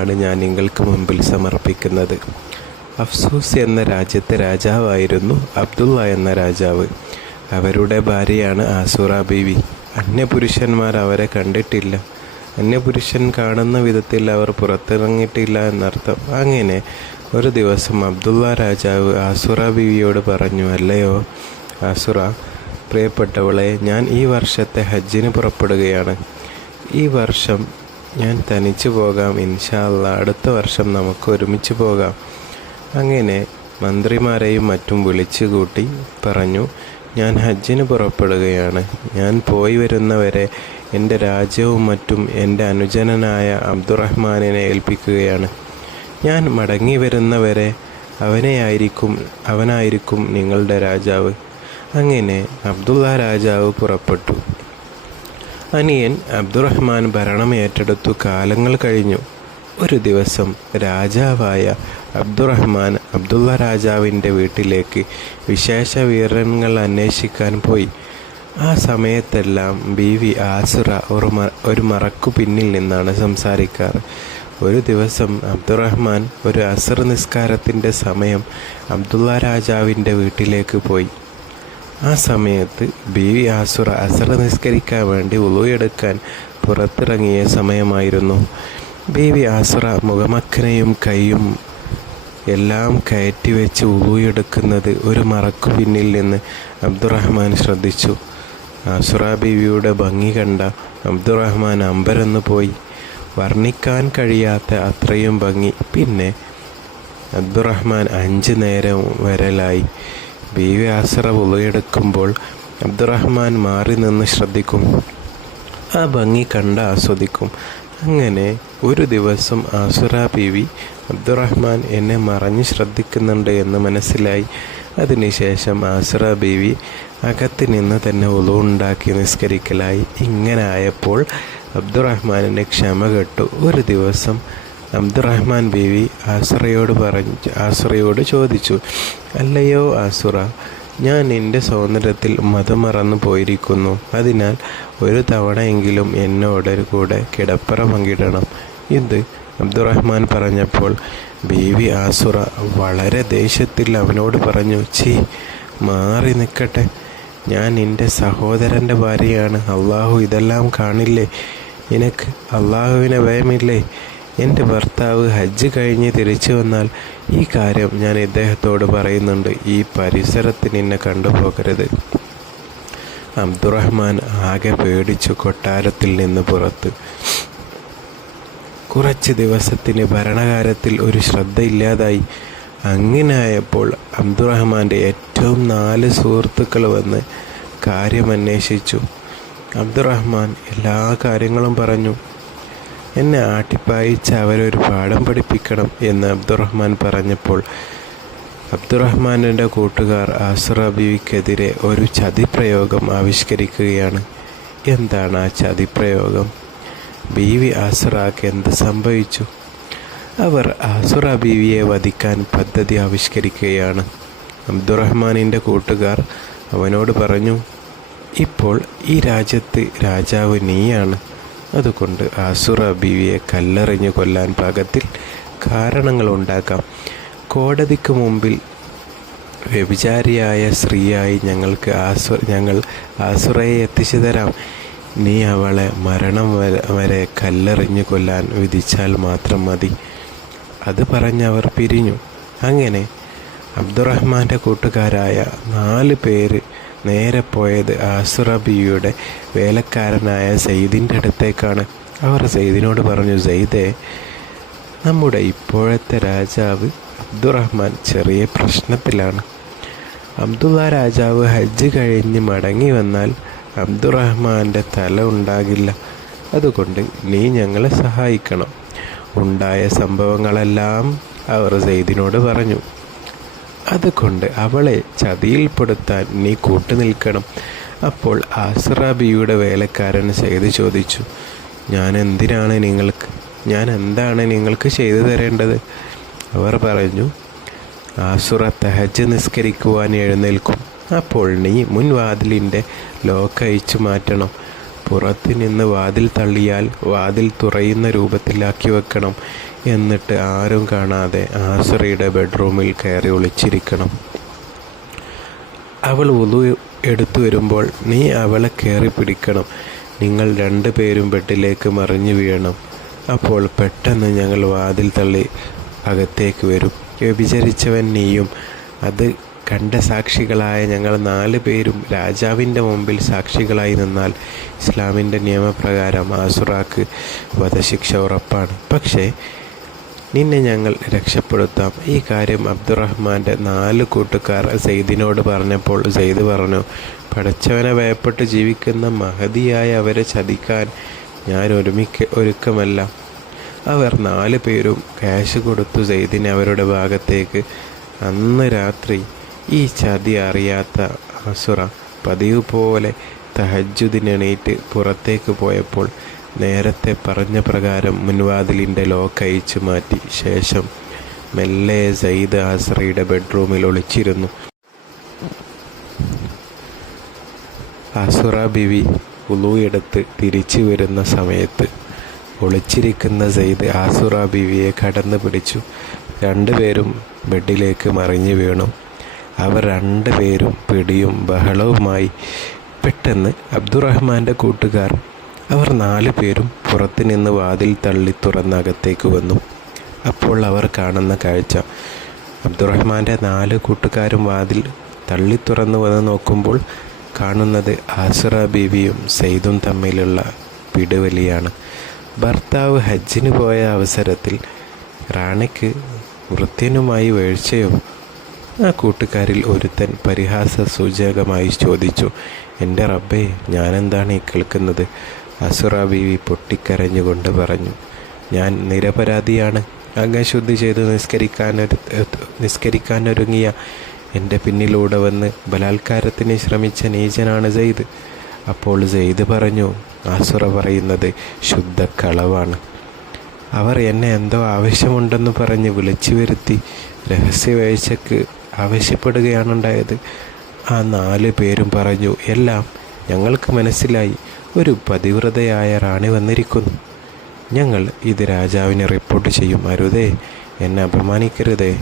ആണ് ഞാൻ നിങ്ങൾക്ക് മുമ്പിൽ സമർപ്പിക്കുന്നത്. അഫ്സൂസ് എന്ന രാജ്യത്തെ രാജാവായിരുന്നു അബ്ദുള്ള എന്ന രാജാവ്. അവരുടെ ഭാര്യയാണ് ആസുറ ബീവി. അന്യപുരുഷന്മാർ അവരെ കണ്ടിട്ടില്ല. അന്യപുരുഷൻ കാണുന്ന വിധത്തിൽ അവർ പുറത്തിറങ്ങിയിട്ടില്ല എന്നർത്ഥം. അങ്ങനെ ഒരു ദിവസം അബ്ദുള്ള രാജാവ് ആസുറ ബീവിയോട് പറഞ്ഞു, അല്ലയോ ആസുറ, പ്രിയപ്പെട്ടവളെ, ഞാൻ ഈ വർഷത്തെ ഹജ്ജിന് പുറപ്പെടുകയാണ്. ഈ വർഷം ഞാൻ തനിച്ചു പോകാം. ഇൻഷാ അല്ലാഹ് അടുത്ത വർഷം നമുക്ക് ഒരുമിച്ച് പോകാം. അങ്ങനെ മന്ത്രിമാരെയും മറ്റും വിളിച്ചു കൂട്ടി പറഞ്ഞു, ഞാൻ ഹജ്ജിന് പുറപ്പെടുകയാണ്. ഞാൻ പോയി വരുന്നവരെ എൻ്റെ രാജ്യവും മറ്റും എൻ്റെ അനുജനായ അബ്ദുറഹ്മാനിനെ ഏൽപ്പിക്കുകയാണ്. ഞാൻ മടങ്ങി വരുന്നവരെ അവനായിരിക്കും നിങ്ങളുടെ രാജാവ്. അങ്ങനെ അബ്ദുള്ള രാജാവ് പുറപ്പെട്ടു. അനിയൻ അബ്ദുറഹ്മാൻ ഭരണം ഏറ്റെടുത്തു. കാലങ്ങൾ കഴിഞ്ഞു. ഒരു ദിവസം രാജാവായ അബ്ദുറഹ്മാൻ അബ്ദുള്ള രാജാവിൻ്റെ വീട്ടിലേക്ക് വിശേഷ വിവരങ്ങൾ അന്വേഷിക്കാൻ പോയി. ആ സമയത്തെല്ലാം ബീവി ആസുറ ഒരു മറക്കു പിന്നിൽ നിന്നാണ് സംസാരിക്കാറ്. ഒരു ദിവസം അബ്ദുറഹ്മാൻ ഒരു അസർ നിസ്കാരത്തിൻ്റെ സമയം അബ്ദുള്ള രാജാവിൻ്റെ വീട്ടിലേക്ക് പോയി. ആ സമയത്ത് ബീവി ആസുറ അസർ നിസ്കരിക്കാൻ വേണ്ടി വുളു എടുക്കാൻ പുറത്തിറങ്ങിയ സമയമായിരുന്നു. ബീവി ആസുറ മുഖമക്കനെയും കൈയും എല്ലാം കയറ്റി വെച്ച് വുളു എടുക്കുന്നത് ഒരു മറക്കു പിന്നിൽ നിന്ന് അബ്ദുറഹ്മാൻ ശ്രദ്ധിച്ചു. ആസുറ ബീവിയുടെ ഭംഗി കണ്ട അബ്ദുറഹ്മാൻ അമ്പരന്ന് പോയി. വർണ്ണിക്കാൻ കഴിയാത്ത അത്രയും ഭംഗി. പിന്നെ അബ്ദുറഹ്മാൻ 5 നേരം വരലായി. ബീവി ആസുറ വുളുയെടുക്കുമ്പോൾ അബ്ദുറഹ്മാൻ മാറി നിന്ന് ശ്രദ്ധിക്കും. ആ ഭംഗി കണ്ട് ആസ്വദിക്കും. അങ്ങനെ ഒരു ദിവസം ആസുറ ബീവി അബ്ദുറഹ്മാൻ എന്നെ മറഞ്ഞ് ശ്രദ്ധിക്കുന്നുണ്ട് എന്ന് മനസ്സിലായി. അതിനുശേഷം ആസുറ ബീവി അകത്ത് നിന്ന് തന്നെ വുളു ഉണ്ടാക്കി നിസ്കരിക്കലായി. ഇങ്ങനെ ആയപ്പോൾ അബ്ദുറഹ്മാനിൻ്റെ ക്ഷമ കെട്ടു. ഒരു ദിവസം അബ്ദുറഹ്മാൻ ബീവി ആസുറയോട് ചോദിച്ചു, അല്ലയോ ആസുറ, ഞാൻ എൻ്റെ സൗന്ദര്യത്തിൽ മതം മറന്നു പോയിരിക്കുന്നു. അതിനാൽ ഒരു തവണയെങ്കിലും എന്നോട് കൂടെ കിടപ്പറ പങ്കിടണം. ഇത് അബ്ദുറഹ്മാൻ പറഞ്ഞപ്പോൾ ബീവി ആസുറ വളരെ ദേഷ്യത്തിൽ അവനോട് പറഞ്ഞു, മാറി നിൽക്കട്ടെ, ഞാൻ എൻ്റെ സഹോദരൻ്റെ ഭാര്യയാണ്. അള്ളാഹു ഇതെല്ലാം കാണില്ലേ? നിനക്ക് അള്ളാഹുവിനെ ഭയമില്ലേ? എൻ്റെ ഭർത്താവ് ഹജ്ജ് കഴിഞ്ഞ് തിരിച്ചു വന്നാൽ ഈ കാര്യം ഞാൻ ഇദ്ദേഹത്തോട് പറയുന്നുണ്ട്. ഈ പരിസരത്ത് നിന്നെ കണ്ടുപോകരുത്. അബ്ദുറഹ്മാൻ ആകെ പേടിച്ചു കൊട്ടാരത്തിൽ നിന്ന് പുറത്ത്. കുറച്ച് ദിവസത്തിന് ഭരണകാര്യത്തിൽ ഒരു ശ്രദ്ധയില്ലാതായി. അങ്ങനെയായപ്പോൾ അബ്ദുറഹ്മാൻ്റെ ഏറ്റവും 4 സുഹൃത്തുക്കൾ വന്ന് കാര്യമന്വേഷിച്ചു. അബ്ദുറഹ്മാൻ എല്ലാ കാര്യങ്ങളും പറഞ്ഞു. എന്നെ ആട്ടിപ്പായിച്ച് അവരൊരു പാഠം പഠിപ്പിക്കണം എന്ന് അബ്ദുറഹ്മാൻ പറഞ്ഞപ്പോൾ അബ്ദുറഹ്മാനിൻ്റെ കൂട്ടുകാർ ആസുറ ബീവിക്കെതിരെ ഒരു ചതിപ്രയോഗം ആവിഷ്കരിക്കുകയാണ്. എന്താണ് ആ ചതിപ്രയോഗം? ബീവി ആസുറക്ക് എന്ത് സംഭവിച്ചു? അവർ ആസുറ ബീവിയെ വധിക്കാൻ പദ്ധതി ആവിഷ്കരിക്കുകയാണ്. അബ്ദുറഹ്മാനിൻ്റെ കൂട്ടുകാർ അവനോട് പറഞ്ഞു, ഇപ്പോൾ ഈ രാജ്യത്ത് രാജാവ് നീയാണ്. അതുകൊണ്ട് ആസുറ ബീവിയെ കല്ലെറിഞ്ഞു കൊല്ലാൻ പാകത്തിൽ കാരണങ്ങളുണ്ടാക്കാം. കോടതിക്ക് മുമ്പിൽ വ്യഭിചാരിയായ സ്ത്രീയായി ഞങ്ങൾ ആസുറയെ എത്തിച്ചു തരാം. നീ അവളെ മരണം വരെ കല്ലെറിഞ്ഞു കൊല്ലാൻ വിധിച്ചാൽ മാത്രം മതി. അത് പറഞ്ഞവർ പിരിഞ്ഞു. അങ്ങനെ അബ്ദുറഹ്മാൻ്റെ കൂട്ടുകാരായ 4 പേര് നേരെ പോയത് ആസുറ ബീവിയുടെ വേലക്കാരനായ സെയ്ദിൻ്റെ അടുത്തേക്കാണ്. അവർ സെയ്ദിനോട് പറഞ്ഞു, സെയ്ദേ, നമ്മുടെ ഇപ്പോഴത്തെ രാജാവ് അബ്ദുറഹ്മാൻ ചെറിയ പ്രശ്നത്തിലാണ്. അബ്ദുള്ള രാജാവ് ഹജ്ജ് കഴിഞ്ഞ് മടങ്ങി വന്നാൽ അബ്ദുറഹ്മാൻ്റെ തല ഉണ്ടാകില്ല. അതുകൊണ്ട് നീ ഞങ്ങളെ സഹായിക്കണം. ഉണ്ടായ സംഭവങ്ങളെല്ലാം അവർ സെയ്ദിനോട് പറഞ്ഞു. അതുകൊണ്ട് അവളെ ചതിയിൽപ്പെടുത്താൻ നീ കൂട്ടുനിൽക്കണം. അപ്പോൾ ആസുറ ബീവിയുടെ വേലക്കാരൻ സെയ്ദ് ചോദിച്ചു, ഞാൻ എന്താണ് നിങ്ങൾക്ക് ചെയ്തു തരേണ്ടത്? അവർ പറഞ്ഞു, ആസുറ തഹജ്ജ് നിസ്കരിക്കുവാൻ എഴുന്നേൽക്കും. അപ്പോൾ നീ മുൻവാതിലിൻ്റെ ലോക്ക് അഴിച്ചു മാറ്റണം. പുറത്തു നിന്ന് വാതിൽ തള്ളിയാൽ വാതിൽ തുറയുന്ന രൂപത്തിലാക്കി വെക്കണം. എന്നിട്ട് ആരും കാണാതെ ആസുറയുടെ ബെഡ്റൂമിൽ കയറി ഒളിച്ചിരിക്കണം. അവൾ വുളു എടുത്തു വരുമ്പോൾ നീ അവളെ കയറി പിടിക്കണം. നിങ്ങൾ 2 പേരും ബെഡിലേക്ക് മറിഞ്ഞു വീഴണം. അപ്പോൾ പെട്ടെന്ന് ഞങ്ങൾ വാതിൽ തള്ളി അകത്തേക്ക് വരും. വ്യഭിചരിച്ചവൻ നീയും. അത് കണ്ട സാക്ഷികളായ ഞങ്ങൾ 4 പേരും രാജാവിൻ്റെ മുമ്പിൽ സാക്ഷികളായി നിന്നാൽ ഇസ്ലാമിൻ്റെ നിയമപ്രകാരം ആസുറാക്ക് വധശിക്ഷ ഉറപ്പാണ്. പക്ഷേ നിന്നെ ഞങ്ങൾ രക്ഷപ്പെടുത്താം. ഈ കാര്യം അബ്ദുറഹ്മാൻ്റെ 4 കൂട്ടുകാർ സെയ്ദിനോട് പറഞ്ഞപ്പോൾ സെയ്ദ് പറഞ്ഞു, പടച്ചവനെ ഭയപ്പെട്ട് ജീവിക്കുന്ന മഹതിയായ അവരെ ചതിക്കാൻ ഞാൻ ഒരുക്കമല്ല. അവർ 4 പേരും ക്യാഷ് കൊടുത്തു സെയ്ദിനെ അവരുടെ ഭാഗത്തേക്ക്. അന്ന് രാത്രി ഈ ചതി അറിയാത്ത ആസുറ പതിവ് പോലെ തഹജ്ജുദിനെണീറ്റ് പുറത്തേക്ക് പോയപ്പോൾ നേരത്തെ പറഞ്ഞ പ്രകാരം മുൻവാതിലിൻ്റെ ലോക്ക് അഴിച്ചു മാറ്റി. ശേഷം മെല്ലെ സെയ്ദ് ആസുറയുടെ ബെഡ്റൂമിൽ ഒളിച്ചിരുന്നു. ആസുറ ബിവി വുളു എടുത്ത് തിരിച്ചു വരുന്ന സമയത്ത് ഒളിച്ചിരിക്കുന്ന സെയ്ദ് ആസുറ ബിവിയെ കടന്നു പിടിച്ചു. 2 പേരും ബെഡിലേക്ക് മറിഞ്ഞു വീണു. അവർ 2 പേരും പിടിയും ബഹളവുമായി. പെട്ടെന്ന് അബ്ദുറഹ്മാൻ്റെ കൂട്ടുകാർ അവർ 4 പേരും പുറത്തു നിന്ന് വാതിൽ തള്ളി തുറന്നകത്തേക്ക് വന്നു. അപ്പോൾ അവർ കാണുന്ന കാഴ്ച, അബ്ദുറഹ്മാൻ്റെ 4 കൂട്ടുകാരും വാതിൽ തള്ളി തുറന്നു വന്ന് നോക്കുമ്പോൾ കാണുന്നത് ആസുറ ബീവിയും സെയ്ദും തമ്മിലുള്ള പിടിവലിയാണ്. ഭർത്താവ് ഹജ്ജിന് പോയ അവസരത്തിൽ റാണിക്ക് വൃത്യനുമായി വീഴ്ചയോ? ആ കൂട്ടുകാരിൽ ഒരുത്തൻ പരിഹാസ സൂചകമായി ചോദിച്ചു. എൻ്റെ റബ്ബേ, ഞാനെന്താണ് ഈ കേൾക്കുന്നത്? ആസുറ ബീവി പൊട്ടിക്കരഞ്ഞുകൊണ്ട് പറഞ്ഞു, ഞാൻ നിരപരാധിയാണ്. അംഗശുദ്ധി ചെയ്ത് നിസ്കരിക്കാനൊരുങ്ങിയ എൻ്റെ പിന്നിലൂടെ വന്ന് ബലാത്കാരത്തിന് ശ്രമിച്ച നീചനാണ് സെയ്ദ്. അപ്പോൾ സെയ്ദ് പറഞ്ഞു, ആസുറ പറയുന്നത് ശുദ്ധ കളവാണ്. അവർ എന്നെ എന്തോ ആവശ്യമുണ്ടെന്ന് പറഞ്ഞ് വിളിച്ചു വരുത്തി രഹസ്യവേഴ്ചയ്ക്ക് ആവശ്യപ്പെടുകയാണുണ്ടായത്. ആ 4 പേരും പറഞ്ഞു, എല്ലാം ഞങ്ങൾക്ക് മനസ്സിലായി. ഒരു പതിവ്രതയായ റാണി വന്നിരിക്കുന്നു. ഞങ്ങൾ ഇത് രാജാവിനെ റിപ്പോർട്ട് ചെയ്യും. അരുതേ, എന്നെ അപമാനിക്കരുതേ,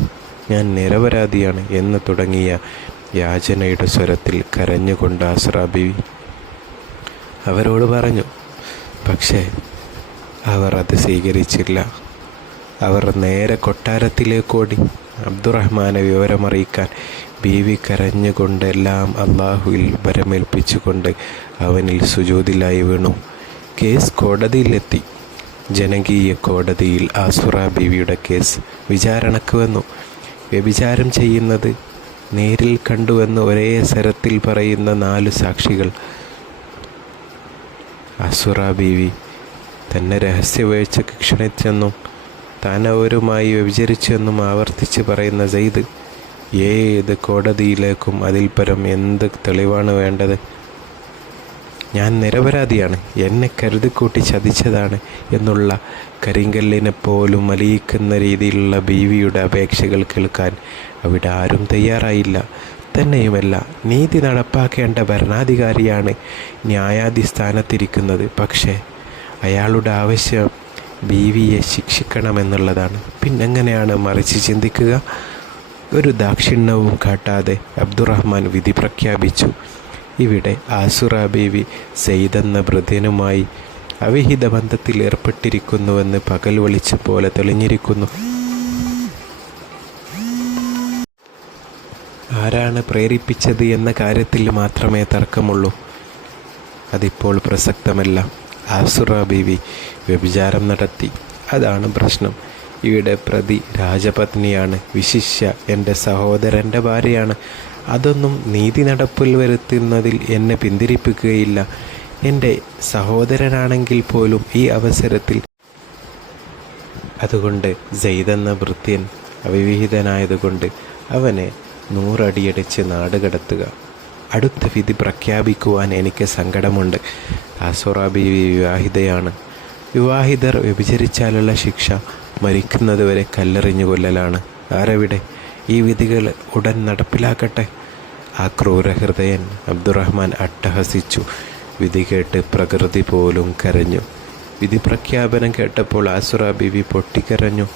ഞാൻ നിരപരാധിയാണ് എന്ന് തുടങ്ങിയ യാചനയുടെ സ്വരത്തിൽ കരഞ്ഞുകൊണ്ട് ആസുറ ബീവി അവരോട് പറഞ്ഞു. പക്ഷേ അവർ അത് സ്വീകരിച്ചില്ല. അവർ നേരെ കൊട്ടാരത്തിലേക്കോടി. അബ്ദുറഹ്മാനെ വിവരമറിയിക്കാൻ ബീവി കരഞ്ഞുകൊണ്ട് എല്ലാം അള്ളാഹുവിൽ വരമേൽപ്പിച്ചുകൊണ്ട് അവനിൽ സുജൂദിലായി വീണു. കേസ് കോടതിയിലെത്തി. ജനകീയ കോടതിയിൽ ആസുറ ബീവിയുടെ കേസ് വിചാരണക്ക് വന്നു. വ്യഭിചാരം ചെയ്യുന്നത് നേരിൽ കണ്ടുവെന്ന് ഒരേ സ്വരത്തിൽ പറയുന്ന 4 സാക്ഷികൾ. ആസുറ ബീവി തന്നെ രഹസ്യവേഴ്ചയ്ക്ക് ക്ഷണിച്ചെന്നും താൻ അവരുമായി വ്യഭിചരിച്ചെന്നും ആവർത്തിച്ച് പറയുന്ന സെയ്ദ്. ഏത് കോടതിയിലേക്കും അതിൽ പരം എന്ത് തെളിവാണ് വേണ്ടത്? ഞാൻ നിരപരാധിയാണ്, എന്നെ കരുതിക്കൂട്ടി ചതിച്ചതാണ് എന്നുള്ള കരിങ്കല്ലിനെ പോലും അലിയിക്കുന്ന രീതിയിലുള്ള ബീവിയുടെ അപേക്ഷകൾ കേൾക്കാൻ അവിടെ ആരും തയ്യാറായില്ല. തന്നെയുമല്ല, നീതി നടപ്പാക്കേണ്ട ഭരണാധികാരിയാണ് ന്യായാധിസ്ഥാനത്തിരിക്കുന്നത്. പക്ഷേ അയാളുടെ ആവശ്യം ബീവിയെ ശിക്ഷിക്കണമെന്നുള്ളതാണ്. പിന്നെങ്ങനെയാണ് മറിച്ച് ചിന്തിക്കുക? ഒരു ദാക്ഷിണ്യവും കാട്ടാതെ അബ്ദുറഹ്മാൻ വിധി പ്രഖ്യാപിച്ചു. ഇവിടെ ആസുറ ബീവി സെയ്ദ് എന്ന ഭൃത്യനുമായി അവിഹിത ബന്ധത്തിൽ ഏർപ്പെട്ടിരിക്കുന്നുവെന്ന് പകൽ വെളിച്ചം പോലെ തെളിഞ്ഞിരിക്കുന്നു. ആരാണ് പ്രേരിപ്പിച്ചത് എന്ന കാര്യത്തിൽ മാത്രമേ തർക്കമുള്ളൂ. അതിപ്പോൾ പ്രസക്തമല്ല. ആസുറ ബീവി വ്യഭിചാരം നടത്തി, അതാണ് പ്രശ്നം. ഇവിടെ പ്രതി രാജപത്നിയാണ്, വിശിഷ്യ എൻ്റെ സഹോദരൻ്റെ ഭാര്യയാണ്. അതൊന്നും നീതി നടപ്പിൽ വരുത്തുന്നതിൽ എന്നെ പിന്തിരിപ്പിക്കുകയില്ല. എൻ്റെ സഹോദരനാണെങ്കിൽ പോലും ഈ അവസരത്തിൽ. അതുകൊണ്ട് സെയ്ദ് എന്ന ഭൃത്യൻ അവിവാഹിതനായതുകൊണ്ട് അവനെ 100 അടിയടിച്ച് നാട് കടത്തുക. അടുത്ത വിധി പ്രഖ്യാപിക്കുവാൻ എനിക്ക് സങ്കടമുണ്ട്. ആസുറ ബീവി വിവാഹിതയാണ്. വിവാഹിതർ വ്യഭിചരിച്ചാലുള്ള ശിക്ഷ മരിക്കുന്നതുവരെ കല്ലെറിഞ്ഞു കൊല്ലലാണ്. ആരെവിടെ? ഈ വിധികൾ ഉടൻ നടപ്പിലാക്കട്ടെ. ആ ക്രൂരഹൃദയൻ അബ്ദുറഹ്മാൻ അട്ടഹസിച്ചു. വിധി കേട്ട് പ്രകൃതി പോലും കരഞ്ഞു. വിധി പ്രഖ്യാപനം കേട്ടപ്പോൾ ആസുറ ബീവി പൊട്ടിക്കരഞ്ഞു.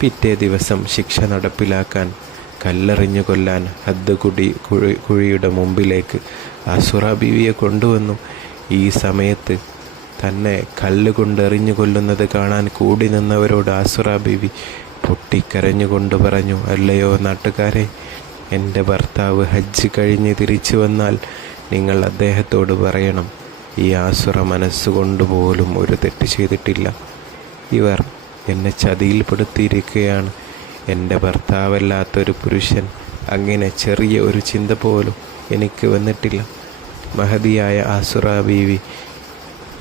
പിറ്റേ ദിവസം ശിക്ഷ നടപ്പിലാക്കാൻ കല്ലെറിഞ്ഞു കൊല്ലാൻ ഹദ്ദ് കുഴിയുടെ മുമ്പിലേക്ക് ആസുറ ബീവിയെ കൊണ്ടുവന്നു. ഈ സമയത്ത് തന്നെ കല്ലുകൊണ്ട് എറിഞ്ഞു കൊല്ലുന്നത് കാണാൻ കൂടി നിന്നവരോട് ആസുറ ബീവി പൊട്ടിക്കരഞ്ഞുകൊണ്ട് പറഞ്ഞു, അല്ലയോ നാട്ടുകാരെ, എൻ്റെ ഭർത്താവ് ഹജ്ജ് കഴിഞ്ഞ് തിരിച്ചു വന്നാൽ നിങ്ങൾ അദ്ദേഹത്തോട് പറയണം, ഈ ആസുറ മനസ്സുകൊണ്ട് പോലും ഒരു തെറ്റ് ചെയ്തിട്ടില്ല. ഇവർ എന്നെ ചതിയിൽപ്പെടുത്തിയിരിക്കുകയാണ്. എൻ്റെ ഭർത്താവല്ലാത്തൊരു പുരുഷൻ അങ്ങനെ ചെറിയ ഒരു ചിന്ത പോലും എനിക്ക് വന്നിട്ടില്ല. മഹതിയായ ആസുറ ബീവി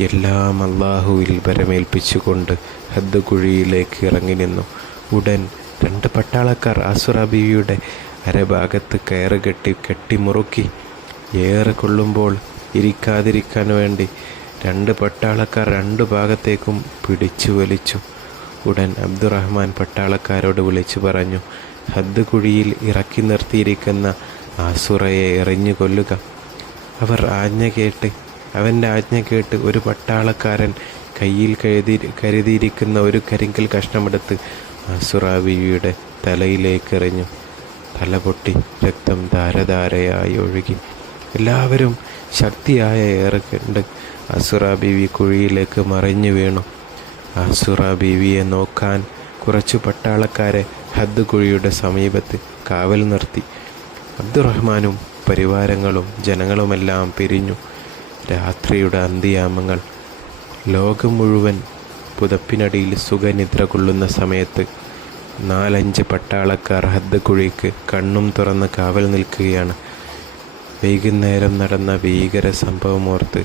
എല്ലാം അള്ളാഹുവിൽ ബരമേൽപ്പിച്ചുകൊണ്ട് ഹദ്ദ് കുഴിയിലേക്ക് ഇറങ്ങി നിന്നു. ഉടൻ 2 പട്ടാളക്കാർ ആസുറ ബീവിയുടെ അരഭാഗത്ത് കയറ് കെട്ടിമുറുക്കി. ഏറെ കൊള്ളുമ്പോൾ ഇരിക്കാതിരിക്കാൻ വേണ്ടി 2 പട്ടാളക്കാർ 2 ഭാഗത്തേക്കും പിടിച്ചു വലിച്ചു. ഉടൻ അബ്ദുറഹ്മാൻ പട്ടാളക്കാരോട് വിളിച്ചു പറഞ്ഞു, ഹദ്ദ് കുഴിയിൽ ഇറക്കി നിർത്തിയിരിക്കുന്ന ആസുറയെ എറിഞ്ഞു കൊല്ലുക. അവർ അവൻ്റെ ആജ്ഞ കേട്ട് ഒരു പട്ടാളക്കാരൻ കയ്യിൽ കരുതിയിരിക്കുന്ന ഒരു കരിങ്കൽ കഷ്ണമെടുത്ത് ആസുറ ബീവിയുടെ തലയിലേക്ക് എറിഞ്ഞു. തല പൊട്ടി രക്തം ധാരധാരയായി ഒഴുകി. എല്ലാവരും ശക്തിയായ ഏറെ കണ്ട് ആസുറ ബീവി കുഴിയിലേക്ക് മറിഞ്ഞു വീണു. ആസുറ ബീവിയെ നോക്കാൻ കുറച്ചു പട്ടാളക്കാരെ ഹദ്ദ് കുഴിയുടെ സമീപത്ത് കാവൽ നിർത്തി. അബ്ദുറഹ്മാനും പരിവാരങ്ങളും ജനങ്ങളുമെല്ലാം പിരിഞ്ഞു. രാത്രിയുടെ അന്തിയാമങ്ങൾ. ലോകം മുഴുവൻ പുതപ്പിനടിയിൽ സുഖനിദ്ര കൊള്ളുന്ന സമയത്ത് 4-5 പട്ടാളക്കാർ ഹദ്ദ് കുഴിക്ക് കണ്ണും തുറന്ന് കാവൽ നിൽക്കുകയാണ്. വൈകുന്നേരം നടന്ന ഭീകര സംഭവമോർത്ത്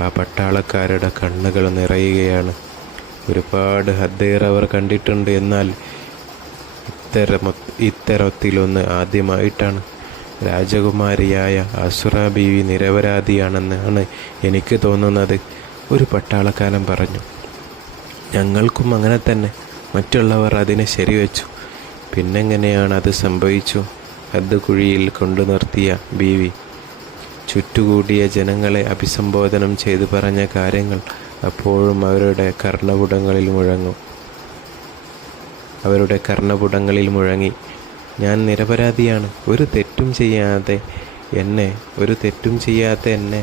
ആ പട്ടാളക്കാരുടെ കണ്ണുകൾ നിറയുകയാണ്. ഒരുപാട് ഹദ്ദേർ അവർ കണ്ടിട്ടുണ്ട്, എന്നാൽ ഇത്തരത്തിലൊന്ന് ആദ്യമായിട്ടാണ്. രാജകുമാരിയായ ആസുറ ബീവി നിരപരാധിയാണെന്നാണ് എനിക്ക് തോന്നുന്നത്. ഒരു പട്ടാളക്കാരൻ പറഞ്ഞു. ഞങ്ങൾക്കും അങ്ങനെ തന്നെ. മറ്റുള്ളവർ അതിനെ ശരിവെച്ചു. പിന്നെങ്ങനെയാണ് അത് സംഭവിച്ചു? ഹദ്ദ് കുഴിയിൽ കൊണ്ടു നിർത്തിയ ബീവി ചുറ്റുകൂടിയ ജനങ്ങളെ അഭിസംബോധനം ചെയ്തു പറഞ്ഞ കാര്യങ്ങൾ അപ്പോഴും അവരുടെ കർണപുടങ്ങളിൽ മുഴങ്ങി. ഞാൻ നിരപരാധിയാണ്. ഒരു തെറ്റും ചെയ്യാത്ത എന്നെ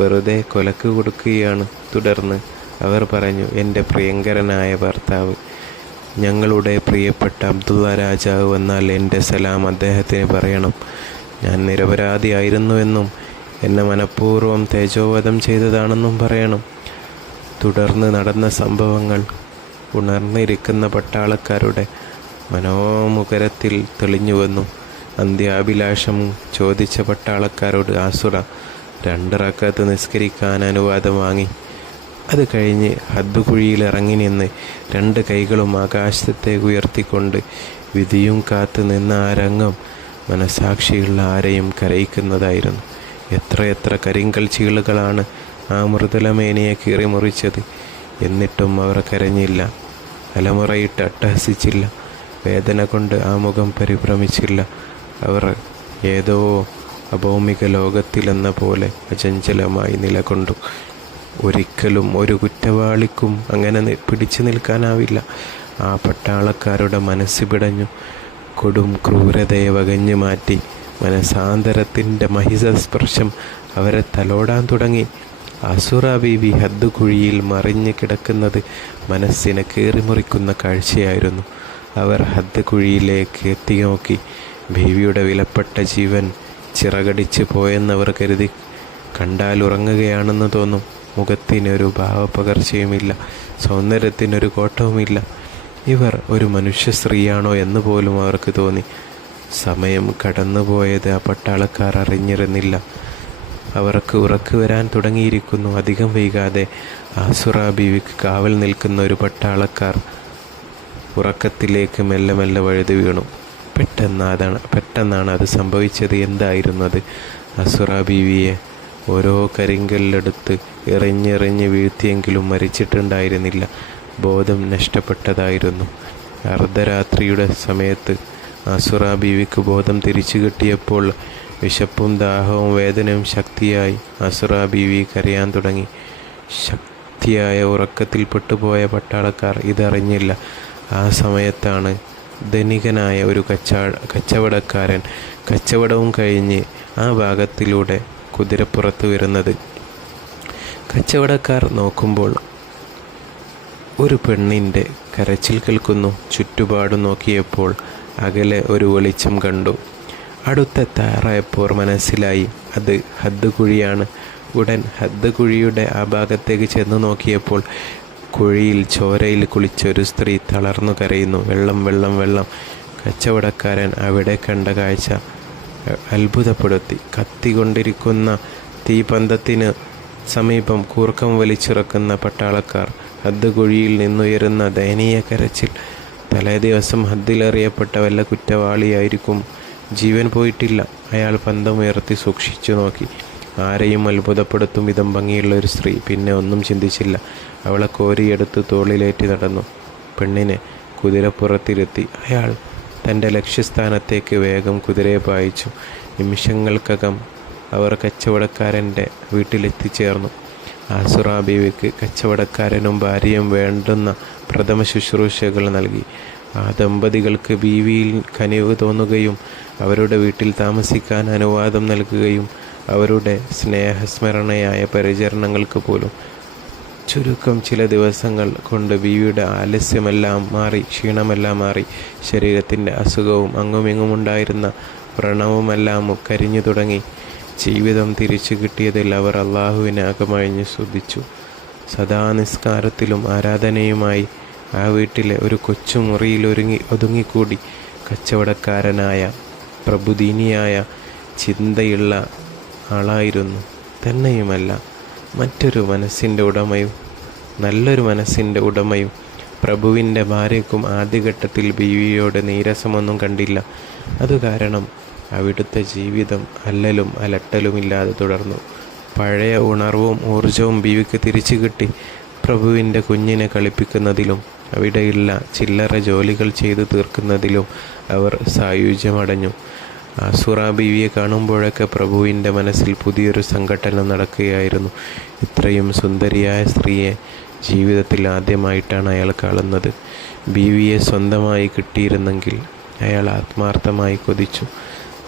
വെറുതെ കൊലക്ക് കൊടുക്കുകയാണ്. തുടർന്ന് അവർ പറഞ്ഞു, എൻ്റെ പ്രിയങ്കരനായ ഭർത്താവ്, ഞങ്ങളുടെ പ്രിയപ്പെട്ട അബ്ദുള്ള രാജാവ് വന്നാൽ എൻ്റെ സലാം അദ്ദേഹത്തിന് പറയണം. ഞാൻ നിരപരാധിയായിരുന്നുവെന്നും എന്നെ മനഃപൂർവ്വം തേജോവധം ചെയ്തതാണെന്നും പറയണം. തുടർന്ന് നടന്ന സംഭവങ്ങൾ ഉണർന്നിരിക്കുന്ന പട്ടാളക്കാരുടെ മനോമുഖരത്തിൽ തെളിഞ്ഞു വന്നു. അന്ത്യാഭിലാഷം ചോദിച്ച പട്ടാളക്കാരോട് ആസുറ 2 റക്അത്ത് നിസ്കരിക്കാൻ അനുവാദം വാങ്ങി. അത് കഴിഞ്ഞ് ഹദ്ദ് കുഴിയിൽ ഇറങ്ങി നിന്ന് 2 കൈകളും ആകാശത്തേക്ക് ഉയർത്തിക്കൊണ്ട് വിധിയും കാത്ത് നിന്ന ആ രംഗം മനസാക്ഷിയുള്ള ആരെയും കരയിക്കുന്നതായിരുന്നു. എത്രയെത്ര കരിങ്കൽ ചീളുകളാണ് ആ മൃദുലമേനിയെ കീറിമുറിച്ചത്. എന്നിട്ടും അവർ കരഞ്ഞില്ല, അലമുറയിട്ട് അട്ടഹസിച്ചില്ല. വേദന കൊണ്ട് ആ മുഖം പരിഭ്രമിച്ചില്ല. അവർ ഏതോ അഭൗമിക ലോകത്തിലെന്ന പോലെ അചഞ്ചലമായി നിലകൊണ്ടു. ഒരിക്കലും ഒരു കുറ്റവാളിക്കും അങ്ങനെ പിടിച്ചു നിൽക്കാനാവില്ല. ആ പട്ടാളക്കാരുടെ മനസ്സ് പിടഞ്ഞു. കൊടും ക്രൂരതയെ വകഞ്ഞു മാറ്റി മനസാന്തരത്തിൻ്റെ മഹിതസ്പർശം അവരെ തലോടാൻ തുടങ്ങി. ആസുറ ബീവി ഹദ്ദ് കുഴിയിൽ മറിഞ്ഞു കിടക്കുന്നത് മനസ്സിനെ കീറിമുറിക്കുന്ന കാഴ്ചയായിരുന്നു. അവർ ഹദ്ദ് കുഴിയിലേക്ക് എത്തി നോക്കി. ബീവിയുടെ വിലപ്പെട്ട ജീവൻ ചിറകടിച്ച് പോയെന്നവർ കരുതി. കണ്ടാൽ ഉറങ്ങുകയാണെന്ന് തോന്നും. മുഖത്തിനൊരു ഭാവപകർച്ചയുമില്ല, സൗന്ദര്യത്തിനൊരു കോട്ടവുമില്ല. ഇവർ ഒരു മനുഷ്യ സ്ത്രീയാണോ എന്ന് പോലും അവർക്ക് തോന്നി. സമയം കടന്നുപോയത് ആ പട്ടാളക്കാർ അറിഞ്ഞിരുന്നില്ല. അവർക്ക് ഉറക്കു വരാൻ തുടങ്ങിയിരിക്കുന്നു. അധികം വൈകാതെ ആസുറ ബീവിക്ക് കാവൽ നിൽക്കുന്ന ഒരു പട്ടാളക്കാർ ഉറക്കത്തിലേക്ക് മെല്ലെ മെല്ലെ വഴുതി വീണു. പെട്ടെന്നാണ് അത് സംഭവിച്ചത്. എന്തായിരുന്നത്? ആസുറ ബീവിയെ ഓരോ കരിങ്കല്ലെടുത്ത് എറിഞ്ഞെറിഞ്ഞ് വീഴ്ത്തിയെങ്കിലും മരിച്ചിട്ടുണ്ടായിരുന്നില്ല. ബോധം നഷ്ടപ്പെട്ടതായിരുന്നു. അർദ്ധരാത്രിയുടെ സമയത്ത് ആസുറ ബീവിക്ക് ബോധം തിരിച്ചു കിട്ടിയപ്പോൾ വിശപ്പും ദാഹവും വേദനയും ശക്തിയായി ആസുറ ബീവി കരയാൻ തുടങ്ങി. ശക്തിയായ ഉറക്കത്തിൽ പെട്ടുപോയ പട്ടാളക്കാർ ഇതറിഞ്ഞില്ല. ആ സമയത്താണ് ധനികനായ ഒരു കച്ചവടക്കാരൻ കച്ചവടവും കഴിഞ്ഞ് ആ ഭാഗത്തിലൂടെ കുതിരപ്പുറത്ത് വരുന്നത്. കച്ചവടക്കാർ നോക്കുമ്പോൾ ഒരു പെണ്ണിൻ്റെ കരച്ചിൽ കേൾക്കുന്നു. ചുറ്റുപാടും നോക്കിയപ്പോൾ അകലെ ഒരു വെളിച്ചം കണ്ടു. അടുത്തെത്താറായപ്പോൾ മനസ്സിലായി അത് ഹദ്ദ് കുഴിയാണ്. ഉടൻ ഹദ്ദ് കുഴിയുടെ ആ ഭാഗത്തേക്ക് ചെന്ന് നോക്കിയപ്പോൾ കുഴിയിൽ ചോരയിൽ കുളിച്ചൊരു സ്ത്രീ തളർന്നു കരയുന്നു. വെള്ളം വെള്ളം വെള്ളം. കച്ചവടക്കാരൻ അവിടെ കണ്ട കാഴ്ച അത്ഭുതപ്പെടുത്തി. കത്തിക്കൊണ്ടിരിക്കുന്ന തീപന്തത്തിന് സമീപം കൂർക്കം വലിച്ചിറക്കുന്ന പട്ടാളക്കാർ, ഹദ്ദ് കുഴിയിൽ നിന്നുയരുന്ന ദയനീയ കരച്ചിൽ. തലേ ദിവസം ഹദ്ദിലെറിയപ്പെട്ട വല്ല കുറ്റവാളിയായിരിക്കും. ജീവൻ പോയിട്ടില്ല. അയാൾ പന്തമുയർത്തി സൂക്ഷിച്ചു നോക്കി. ആരെയും അത്ഭുതപ്പെടുത്തും വിധം ഭംഗിയുള്ള ഒരു സ്ത്രീ. പിന്നെ ഒന്നും ചിന്തിച്ചില്ല. അവളെ കോരിയെടുത്ത് തോളിലേറ്റി നടന്നു. പെണ്ണിനെ കുതിരപ്പുറത്തിരുത്തി അയാൾ തൻ്റെ ലക്ഷ്യസ്ഥാനത്തേക്ക് വേഗം കുതിരയെ പായിച്ചു. നിമിഷങ്ങൾക്കകം അവർ കച്ചവടക്കാരൻ്റെ വീട്ടിലെത്തിച്ചേർന്നു. ആസുറാ ബീവിക്ക് കച്ചവടക്കാരനും ഭാര്യയും വേണ്ടുന്ന പ്രഥമ ശുശ്രൂഷകൾ നൽകി. ആ ദമ്പതികൾക്ക് ബീവിയിൽ കനിവ് തോന്നുകയും അവരുടെ വീട്ടിൽ താമസിക്കാൻ അനുവാദം നൽകുകയും അവരുടെ സ്നേഹസ്മരണയായ പരിചരണങ്ങൾക്ക് പോലും. ചുരുക്കം ചില ദിവസങ്ങൾ കൊണ്ട് ബീവിയുടെ ആലസ്യമെല്ലാം മാറി, ക്ഷീണമെല്ലാം മാറി. ശരീരത്തിൻ്റെ അസുഖവും അങ്ങുമിങ്ങുമുണ്ടായിരുന്ന വ്രണവുമെല്ലാം കരിഞ്ഞു തുടങ്ങി. ജീവിതം തിരിച്ചു കിട്ടിയതിൽ അവർ അള്ളാഹുവിനെ അകമഴിഞ്ഞ് സ്തുതിച്ചു. സദാ നിസ്കാരത്തിലും ആരാധനയുമായി ആ വീട്ടിലെ ഒരു കൊച്ചു മുറിയിൽ ഒതുങ്ങിക്കൂടി കച്ചവടക്കാരനായ പ്രബുദീനിയായ ചിന്തയുള്ള ആളായിരുന്നു. തന്നെയുമല്ല, മറ്റൊരു മനസ്സിൻ്റെ ഉടമയും നല്ലൊരു മനസ്സിൻ്റെ ഉടമയും. പ്രഭുവിൻ്റെ ഭാര്യയ്ക്കും ആദ്യഘട്ടത്തിൽ ബീവിയോട് നീരസമൊന്നും കണ്ടില്ല. അതുകാരണം അവിടുത്തെ ജീവിതം അല്ലലും അലട്ടലുമില്ലാതെ തുടർന്നു. പഴയ ഉണർവും ഊർജവും ബീവിക്ക് തിരിച്ചു കിട്ടി. പ്രഭുവിൻ്റെ കുഞ്ഞിനെ കളിപ്പിക്കുന്നതിലും അവിടെയുള്ള ചില്ലറ ജോലികൾ ചെയ്തു തീർക്കുന്നതിലും അവർ സായുജ്യമടഞ്ഞു. ആസുറാ ബീവിയെ കാണുമ്പോഴൊക്കെ പ്രഭുവിൻ്റെ മനസ്സിൽ പുതിയൊരു സംഘട്ടനം നടക്കുകയായിരുന്നു. ഇത്രയും സുന്ദരിയായ സ്ത്രീയെ ജീവിതത്തിൽ ആദ്യമായിട്ടാണ് അയാൾ കാണുന്നത്. ബീവിയെ സ്വന്തമായി കിട്ടിയിരുന്നെങ്കിൽ അയാൾ ആത്മാർത്ഥമായി കൊതിച്ചു.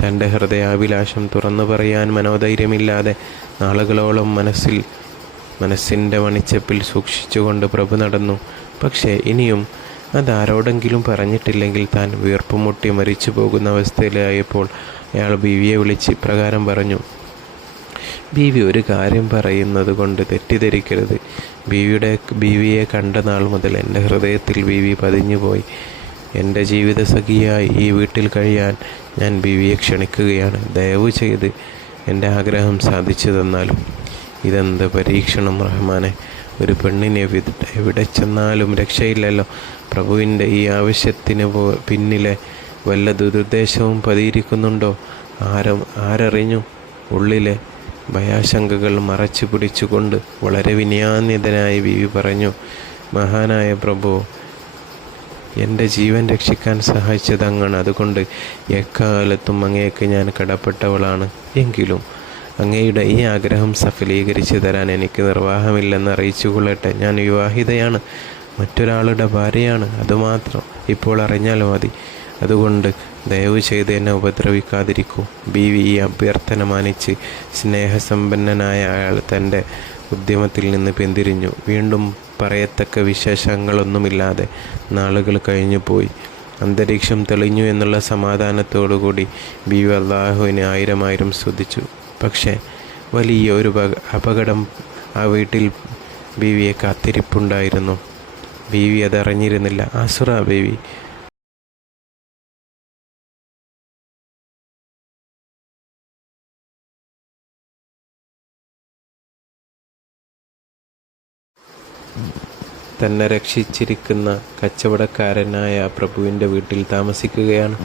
തൻ്റെ ഹൃദയാഭിലാഷം തുറന്നു പറയാൻ മനോധൈര്യമില്ലാതെ നാളുകളോളം മനസ്സിൻ്റെ മണിച്ചപ്പിൽ സൂക്ഷിച്ചുകൊണ്ട് പ്രഭു നടന്നു. പക്ഷേ ഇനിയും അതാരോടെങ്കിലും പറഞ്ഞിട്ടില്ലെങ്കിൽ താൻ വീർപ്പുമുട്ടി മരിച്ചു പോകുന്ന അവസ്ഥയിലായപ്പോൾ അയാൾ ബീവിയെ വിളിച്ച് ഇപ്രകാരം പറഞ്ഞു: ബീവി, ഒരു കാര്യം പറയുന്നത് കൊണ്ട് തെറ്റിദ്ധരിക്കരുത്. ബീവിയെ കണ്ട നാൾ മുതൽ എൻ്റെ ഹൃദയത്തിൽ ബീവി പതിഞ്ഞുപോയി. എൻ്റെ ജീവിത സഖിയായി ഈ വീട്ടിൽ കഴിയാൻ ഞാൻ ബീവിയെ ക്ഷണിക്കുകയാണ്. ദയവ് ചെയ്ത് എൻ്റെ ആഗ്രഹം സാധിച്ചു തന്നാലും. ഇതെന്ത് പരീക്ഷണം റഹ്മാനെ! ഒരു പെണ്ണിനെ എവിടെ ചെന്നാലും രക്ഷയില്ലല്ലോ. പ്രഭുവിൻ്റെ ഈ ആവശ്യത്തിന് പിന്നിലെ വല്ല ദുരുദ്ദേശവും പതിയിരിക്കുന്നുണ്ടോ? ആരറിഞ്ഞു? ഉള്ളിലെ ഭയാശങ്കകൾ മറച്ചു പിടിച്ചുകൊണ്ട് വളരെ വിനയാന്വിതനായി ബീവി പറഞ്ഞു: മഹാനായ പ്രഭു, എൻ്റെ ജീവൻ രക്ഷിക്കാൻ സഹായിച്ചത് അങ്ങാണ്. അതുകൊണ്ട് എക്കാലത്തും അങ്ങേക്ക് ഞാൻ കടപ്പെട്ടവളാണ്. എങ്കിലും അങ്ങയുടെ ഈ ആഗ്രഹം സഫലീകരിച്ചു തരാൻ എനിക്ക് നിർവാഹമില്ലെന്ന് അറിയിച്ചു കൊള്ളട്ടെ. ഞാൻ വിവാഹിതയാണ്, മറ്റൊരാളുടെ ഭാര്യയാണ്. അതുമാത്രം ഇപ്പോൾ അറിഞ്ഞാൽ മതി. അതുകൊണ്ട് ദയവ് ചെയ്ത് എന്നെ ഉപദ്രവിക്കാതിരിക്കൂ. ബീവി ഈ അഭ്യർത്ഥന മാനിച്ച് സ്നേഹസമ്പന്നനായ അയാൾ തൻ്റെ ഉദ്യമത്തിൽ നിന്ന് പിന്തിരിഞ്ഞു. വീണ്ടും പറയത്തക്ക വിശേഷങ്ങളൊന്നുമില്ലാതെ നാളുകൾ കഴിഞ്ഞു പോയി. അന്തരീക്ഷം തെളിഞ്ഞു എന്നുള്ള സമാധാനത്തോടുകൂടി ബീവി അള്ളാഹുവിനെ ആയിരം സ്തുതിച്ചു. പക്ഷേ വലിയൊരു അപകടം ആ വീട്ടിൽ ബീവിയെ കാത്തിരിപ്പുണ്ടായിരുന്നു. ബീവി അതറിഞ്ഞിരുന്നില്ല. ആസുറാ ബീവി തന്നെ രക്ഷിച്ചിരിക്കുന്ന കച്ചവടക്കാരനായ പ്രഭുവിൻ്റെ വീട്ടിൽ താമസിക്കുകയാണ്.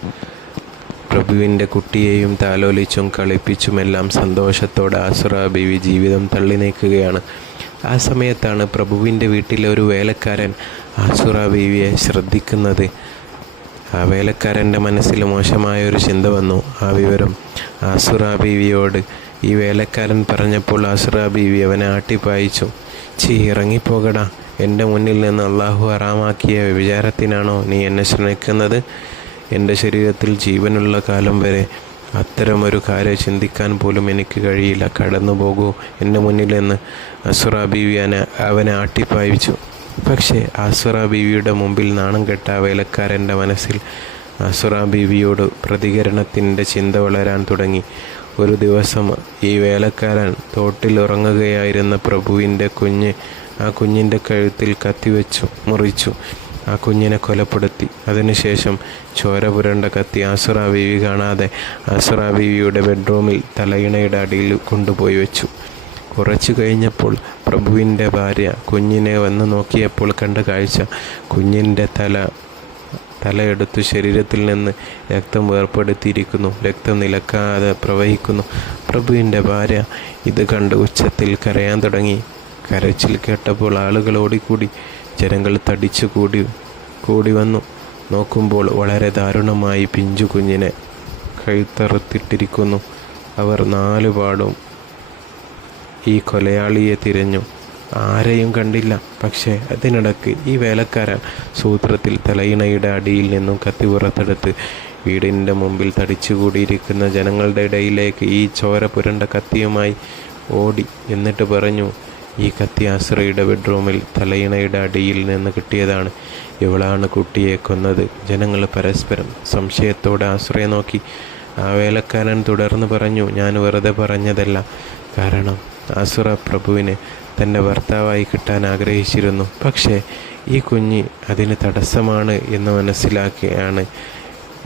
പ്രഭുവിൻ്റെ കുട്ടിയെയും താലോലിച്ചും കളിപ്പിച്ചുമെല്ലാം സന്തോഷത്തോടെ ആസുറാ ബീവി ജീവിതം തള്ളി നീക്കുകയാണ്. ആ സമയത്താണ് പ്രഭുവിൻ്റെ വീട്ടിലെ ഒരു വേലക്കാരൻ ആസുറാ ബീവിയെ ശ്രദ്ധിക്കുന്നത്. ആ വേലക്കാരൻ്റെ മനസ്സിൽ മോശമായൊരു ചിന്ത വന്നു. ആ വിവരം ആസുറാ ബീവിയോട് ഈ വേലക്കാരൻ പറഞ്ഞപ്പോൾ ആസുറാ ബീവി അവനെ ആട്ടിപ്പായിച്ചു. ഇറങ്ങിപ്പോകടാ. എൻ്റെ മുന്നിൽ നിന്ന് അള്ളാഹു ഹറാമാക്കിയ വിചാരത്തിനാണോ നീ എന്നെ ശ്രമിക്കുന്നത്? എൻ്റെ ശരീരത്തിൽ ജീവനുള്ള കാലം വരെ അത്തരമൊരു കാര്യം ചിന്തിക്കാൻ പോലും എനിക്ക് കഴിയില്ല. കടന്നു പോകൂ എൻ്റെ മുന്നിൽ നിന്ന് അസുറ ബീവി അവനെ ആട്ടിപ്പായിച്ചു. പക്ഷേ അസുറ ബീവിയുടെ മുമ്പിൽ നാണം കെട്ട വേലക്കാരൻ്റെ മനസ്സിൽ അസുറ ബീവിയോട് പ്രതികരണത്തിൻ്റെ ചിന്ത വളരാൻ തുടങ്ങി. ഒരു ദിവസം ഈ വേലക്കാരൻ തോട്ടിൽ ഉറങ്ങുകയായിരുന്ന പ്രഭുവിൻ്റെ ആ കുഞ്ഞിൻ്റെ കഴുത്തിൽ കത്തിവെച്ചു മുറിച്ചു. ആ കുഞ്ഞിനെ കൊലപ്പെടുത്തി. അതിനുശേഷം ചോര പുരണ്ട കത്തി അസുറ ബീവി കാണാതെ അസുറ ബീവിയുടെ ബെഡ്റൂമിൽ തലയിണയുടെ അടിയിൽ കൊണ്ടുപോയി വെച്ചു. കുറച്ചു കഴിഞ്ഞപ്പോൾ പ്രഭുവിൻ്റെ ഭാര്യ കുഞ്ഞിനെ വന്ന് നോക്കിയപ്പോൾ കണ്ട കാഴ്ച, കുഞ്ഞിൻ്റെ തലയെടുത്തു ശരീരത്തിൽ നിന്ന് രക്തം വേർപ്പെടുത്തിയിരിക്കുന്നു. രക്തം നിലക്കാതെ പ്രവഹിക്കുന്നു. പ്രഭുവിൻ്റെ ഭാര്യ ഇത് കണ്ട് ഉച്ചത്തിൽ കരയാൻ തുടങ്ങി. കരച്ചിൽ കേട്ടപ്പോൾ ആളുകൾ ഓടിക്കൂടി. ജനങ്ങൾ തടിച്ചു കൂടി വന്നു. നോക്കുമ്പോൾ വളരെ ദാരുണമായി പിഞ്ചു കുഞ്ഞിനെ കഴുത്തറുത്തിട്ടിരിക്കുന്നു. അവർ നാലുപാടും ഈ കൊലയാളിയെ തിരഞ്ഞു. ആരെയും കണ്ടില്ല. പക്ഷേ അതിനിടയ്ക്ക് ഈ വേലക്കാരൻ സൂത്രത്തിൽ തലയിണയുടെ അടിയിൽ നിന്നും കത്തി പുറത്തെടുത്ത് വീടിൻ്റെ മുമ്പിൽ തടിച്ചുകൂടിയിരിക്കുന്ന ജനങ്ങളുടെ ഇടയിലേക്ക് ഈ ചോര പുരണ്ട കത്തിയുമായി ഓടി. എന്നിട്ട് പറഞ്ഞു, ഈ കത്തി ആസ്രയുടെ ബെഡ്റൂമിൽ തലയിണയുടെ അടിയിൽ നിന്ന് കിട്ടിയതാണ്. ഇവളാണ് കുട്ടിയെ കൊന്നത്. ജനങ്ങൾ പരസ്പരം സംശയത്തോടെ ആസ്രയെ നോക്കി. ആ വേലക്കാരൻ തുടർന്ന് പറഞ്ഞു, ഞാൻ വെറുതെ പറഞ്ഞതല്ല. കാരണം ആസുറ പ്രഭുവിനെ തൻ്റെ ഭർത്താവായി കിട്ടാൻ ആഗ്രഹിച്ചിരുന്നു. പക്ഷേ ഈ കുഞ്ഞ് അതിന് തടസ്സമാണ് എന്ന് മനസ്സിലാക്കിയാണ്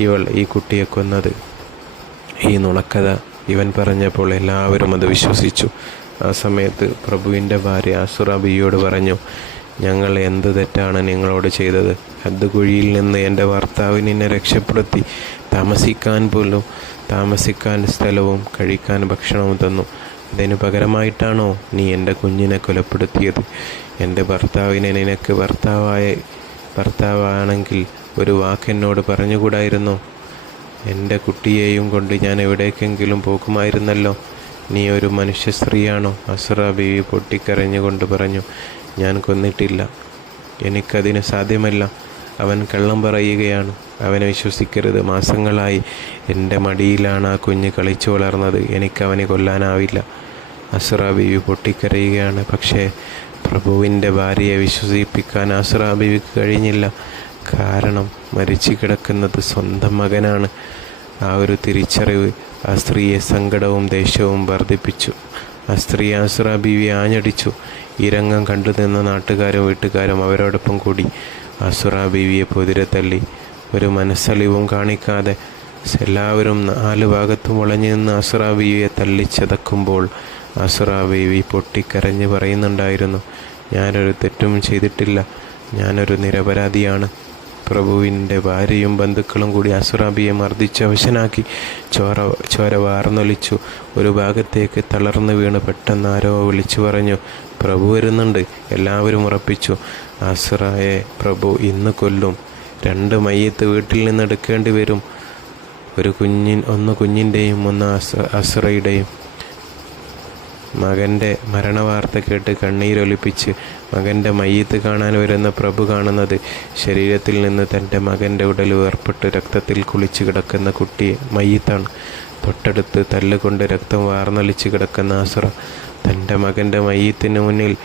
ഇവൾ ഈ കുട്ടിയെ കൊന്നത്. ഈ നുണക്കഥ ഇവൻ പറഞ്ഞപ്പോൾ എല്ലാവരും അത് വിശ്വസിച്ചു. ആ സമയത്ത് പ്രഭുവിൻ്റെ ഭാര്യ അസുറ ബിയോട് പറഞ്ഞു, ഞങ്ങൾ എന്ത് തെറ്റാണ് നിങ്ങളോട് ചെയ്തത്? ഹദ്ദുകുഴിയിൽ നിന്ന് എൻ്റെ ഭർത്താവിനെ എന്നെ രക്ഷപ്പെടുത്തി. താമസിക്കാൻ സ്ഥലവും കഴിക്കാൻ ഭക്ഷണവും തന്നു. അതിന് പകരമായിട്ടാണോ നീ എൻ്റെ കുഞ്ഞിനെ കൊലപ്പെടുത്തിയത്? എൻ്റെ ഭർത്താവിനെ നിനക്ക് ഭർത്താവാണെങ്കിൽ ഒരു വാക്കെന്നോട് പറഞ്ഞുകൂടായിരുന്നോ? എൻ്റെ കുട്ടിയെയും കൊണ്ട് ഞാൻ എവിടേക്കെങ്കിലും പോകുമായിരുന്നല്ലോ. നീ ഒരു മനുഷ്യ സ്ത്രീയാണോ? അസുറ ബീവി പൊട്ടിക്കരഞ്ഞുകൊണ്ട് പറഞ്ഞു, ഞാൻ കൊന്നിട്ടില്ല. എനിക്കതിന് സാധ്യമല്ല. അവൻ കള്ളം പറയുകയാണ്. അവനെ വിശ്വസിക്കരുത്. മാസങ്ങളായി എൻ്റെ മടിയിലാണ് ആ കുഞ്ഞ് കളിച്ചു വളർന്നത്. എനിക്കവനെ കൊല്ലാനാവില്ല. അസുറ ബീവി പൊട്ടിക്കരയുകയാണ്. പക്ഷേ പ്രഭുവിൻ്റെ ഭാര്യയെ വിശ്വസിപ്പിക്കാൻ അസുറ ബീവിക്ക് കഴിഞ്ഞില്ല. കാരണം മരിച്ചു കിടക്കുന്നത് സ്വന്തം മകനാണ്. ആ ഒരു തിരിച്ചറിവ് ആ സ്ത്രീയെ സങ്കടവും ദേഷ്യവും വർദ്ധിപ്പിച്ചു. ആ സ്ത്രീ അസുറ ബീവിയെ ആഞ്ഞടിച്ചു. ഈ രംഗം കണ്ടുനിന്ന നാട്ടുകാരും വീട്ടുകാരും അവരോടൊപ്പം കൂടി അസുറ ബീവിയെ പൊതിരെ തള്ളി. ഒരു മനസ്സലിവും കാണിക്കാതെ എല്ലാവരും നാല് ഭാഗത്തും വളഞ്ഞു നിന്ന് അസുറ ബീവിയെ തള്ളിച്ചതക്കുമ്പോൾ അസുറ ബീവി പൊട്ടിക്കരഞ്ഞ് പറയുന്നുണ്ടായിരുന്നു, ഞാനൊരു തെറ്റും ചെയ്തിട്ടില്ല. ഞാനൊരു നിരപരാധിയാണ്. പ്രഭുവിൻ്റെ ഭാര്യയും ബന്ധുക്കളും കൂടി അസുറ ബീവിയെ മർദ്ദിച്ച് അവശനാക്കി. ചോര വാർന്നൊലിച്ചു. ഒരു ഭാഗത്തേക്ക് തളർന്നു വീണ് പെട്ടെന്ന് ആരോ വിളിച്ചു പറഞ്ഞു, പ്രഭു വരുന്നുണ്ട്. എല്ലാവരും ഉറപ്പിച്ചു, അസുറയെ പ്രഭു ഇന്ന് കൊല്ലും. 2 മയ്യത്ത് വീട്ടിൽ നിന്ന് എടുക്കേണ്ടി വരും. ഒന്ന് കുഞ്ഞിൻ്റെയും ഒന്ന് അസുറയുടെയും. മകൻ്റെ മരണവാർത്ത കേട്ട് കണ്ണീരൊലിപ്പിച്ച് മകൻ്റെ മയ്യത്ത് കാണാൻ വരുന്ന പ്രഭു കാണുന്നത് ശരീരത്തിൽ നിന്ന് തൻ്റെ മകൻ്റെ ഉടൽ വേർപ്പെട്ട് രക്തത്തിൽ കുളിച്ച് കിടക്കുന്ന കുട്ടിയെ മയ്യത്താണ്. തൊട്ടടുത്ത് തല്ലുകൊണ്ട് രക്തം വാർന്നൊലിച്ച് കിടക്കുന്ന അസുറ തൻ്റെ മകൻ്റെ മയ്യത്തിന് മുന്നിൽ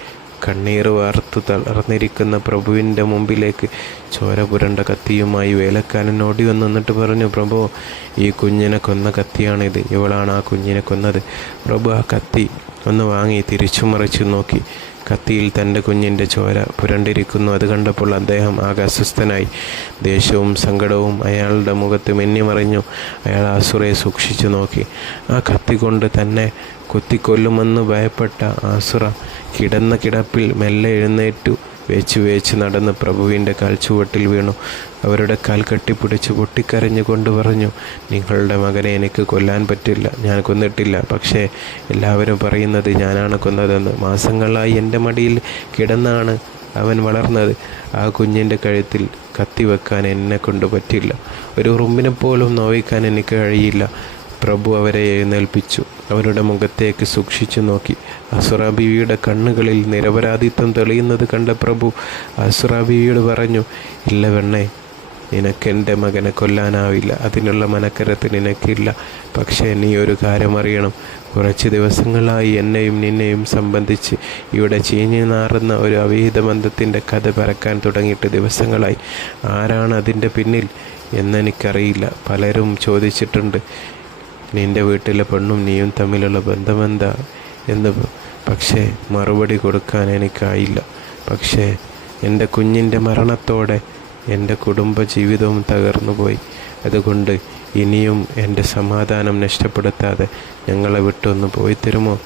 കണ്ണീർ വാർത്തു തളർന്നിരിക്കുന്ന പ്രഭുവിൻ്റെ മുമ്പിലേക്ക് ചോര പുരണ്ട കത്തിയുമായി വേലക്കാരൻ ഓടി വന്നിട്ട് പറഞ്ഞു, പ്രഭു, ഈ കുഞ്ഞിനെ കൊന്ന കത്തിയാണിത്. ഇവളാണ് ആ കുഞ്ഞിനെ കൊന്നത്. പ്രഭു ആ കത്തി ഒന്ന് വാങ്ങി തിരിച്ചു മറിച്ചു നോക്കി. കത്തിയിൽ തൻ്റെ കുഞ്ഞിൻ്റെ ചോര പുരണ്ടിരിക്കുന്നു. അത് കണ്ടപ്പോൾ അദ്ദേഹം ആകെ അസ്വസ്ഥനായി. ദേഷ്യവും സങ്കടവും അയാളുടെ മുഖത്ത് മിന്നിമറിഞ്ഞു. അയാൾ അസുറയെ സൂക്ഷിച്ചു നോക്കി. ആ കത്തി കൊണ്ട് തന്നെ കുത്തിക്കൊല്ലുമെന്ന് ഭയപ്പെട്ട അസുറ കിടന്ന കിടപ്പിൽ മെല്ലെ എഴുന്നേറ്റു. വേച്ച് നടന്ന് പ്രഭുവിൻ്റെ കാൽച്ചുവട്ടിൽ വീണു. അവരുടെ കാൽ കെട്ടിപ്പിടിച്ച് പൊട്ടിക്കരഞ്ഞുകൊണ്ട് പറഞ്ഞു, നിങ്ങളുടെ മകനെ എനിക്ക് കൊല്ലാൻ പറ്റില്ല. ഞാൻ കൊന്നിട്ടില്ല. പക്ഷേ എല്ലാവരും പറയുന്നത് ഞാനാണ് കൊന്നതെന്ന്. മാസങ്ങളായി എൻ്റെ മടിയിൽ കിടന്നാണ് അവൻ വളർന്നത്. ആ കുഞ്ഞിൻ്റെ കഴുത്തിൽ കത്തി വെക്കാൻ എന്നെ കൊണ്ട് പറ്റില്ല. ഒരു ഉറുമ്പിനെ പോലും നോവിക്കാൻ എനിക്ക് കഴിയില്ല. പ്രഭു അവരെ എഴുന്നേൽപ്പിച്ചു. അവരുടെ മുഖത്തേക്ക് സൂക്ഷിച്ചു നോക്കി. അസുറാ ബീവിയുടെ കണ്ണുകളിൽ നിരപരാധിത്വം തെളിയുന്നത് കണ്ട പ്രഭു അസുറാ ബീവിയോട് പറഞ്ഞു, ഇല്ല പെണ്ണേ, നിനക്കെൻ്റെ മകനെ കൊല്ലാനാവില്ല. അതിനുള്ള മനക്കരുത്ത് നിനക്കില്ല. പക്ഷേ നീ ഒരു കാര്യം അറിയണം. കുറച്ച് ദിവസങ്ങളായി എന്നെയും നിന്നെയും സംബന്ധിച്ച് ഇവിടെ ചീഞ്ഞു നാറുന്ന ഒരു അവിഹിത ബന്ധത്തിൻ്റെ കഥ പരക്കാൻ തുടങ്ങിയിട്ട് ദിവസങ്ങളായി. ആരാണ് അതിൻ്റെ പിന്നിൽ എന്നെനിക്കറിയില്ല. പലരും ചോദിച്ചിട്ടുണ്ട്, നിൻ്റെ വീട്ടിലെ പെണ്ണും നീയും തമ്മിലുള്ള ബന്ധമെന്താ എന്ന്. പക്ഷേ മറുപടി കൊടുക്കാൻ എനിക്കായില്ല. പക്ഷേ എൻ്റെ കുഞ്ഞിൻ്റെ മരണത്തോടെ എൻ്റെ കുടുംബജീവിതവും തകർന്നുപോയി. അതുകൊണ്ട് ഇനിയും എൻ്റെ സമാധാനം നഷ്ടപ്പെടുത്താതെ ഞങ്ങളെ വിട്ടൊന്ന് പോയി തരുമോ?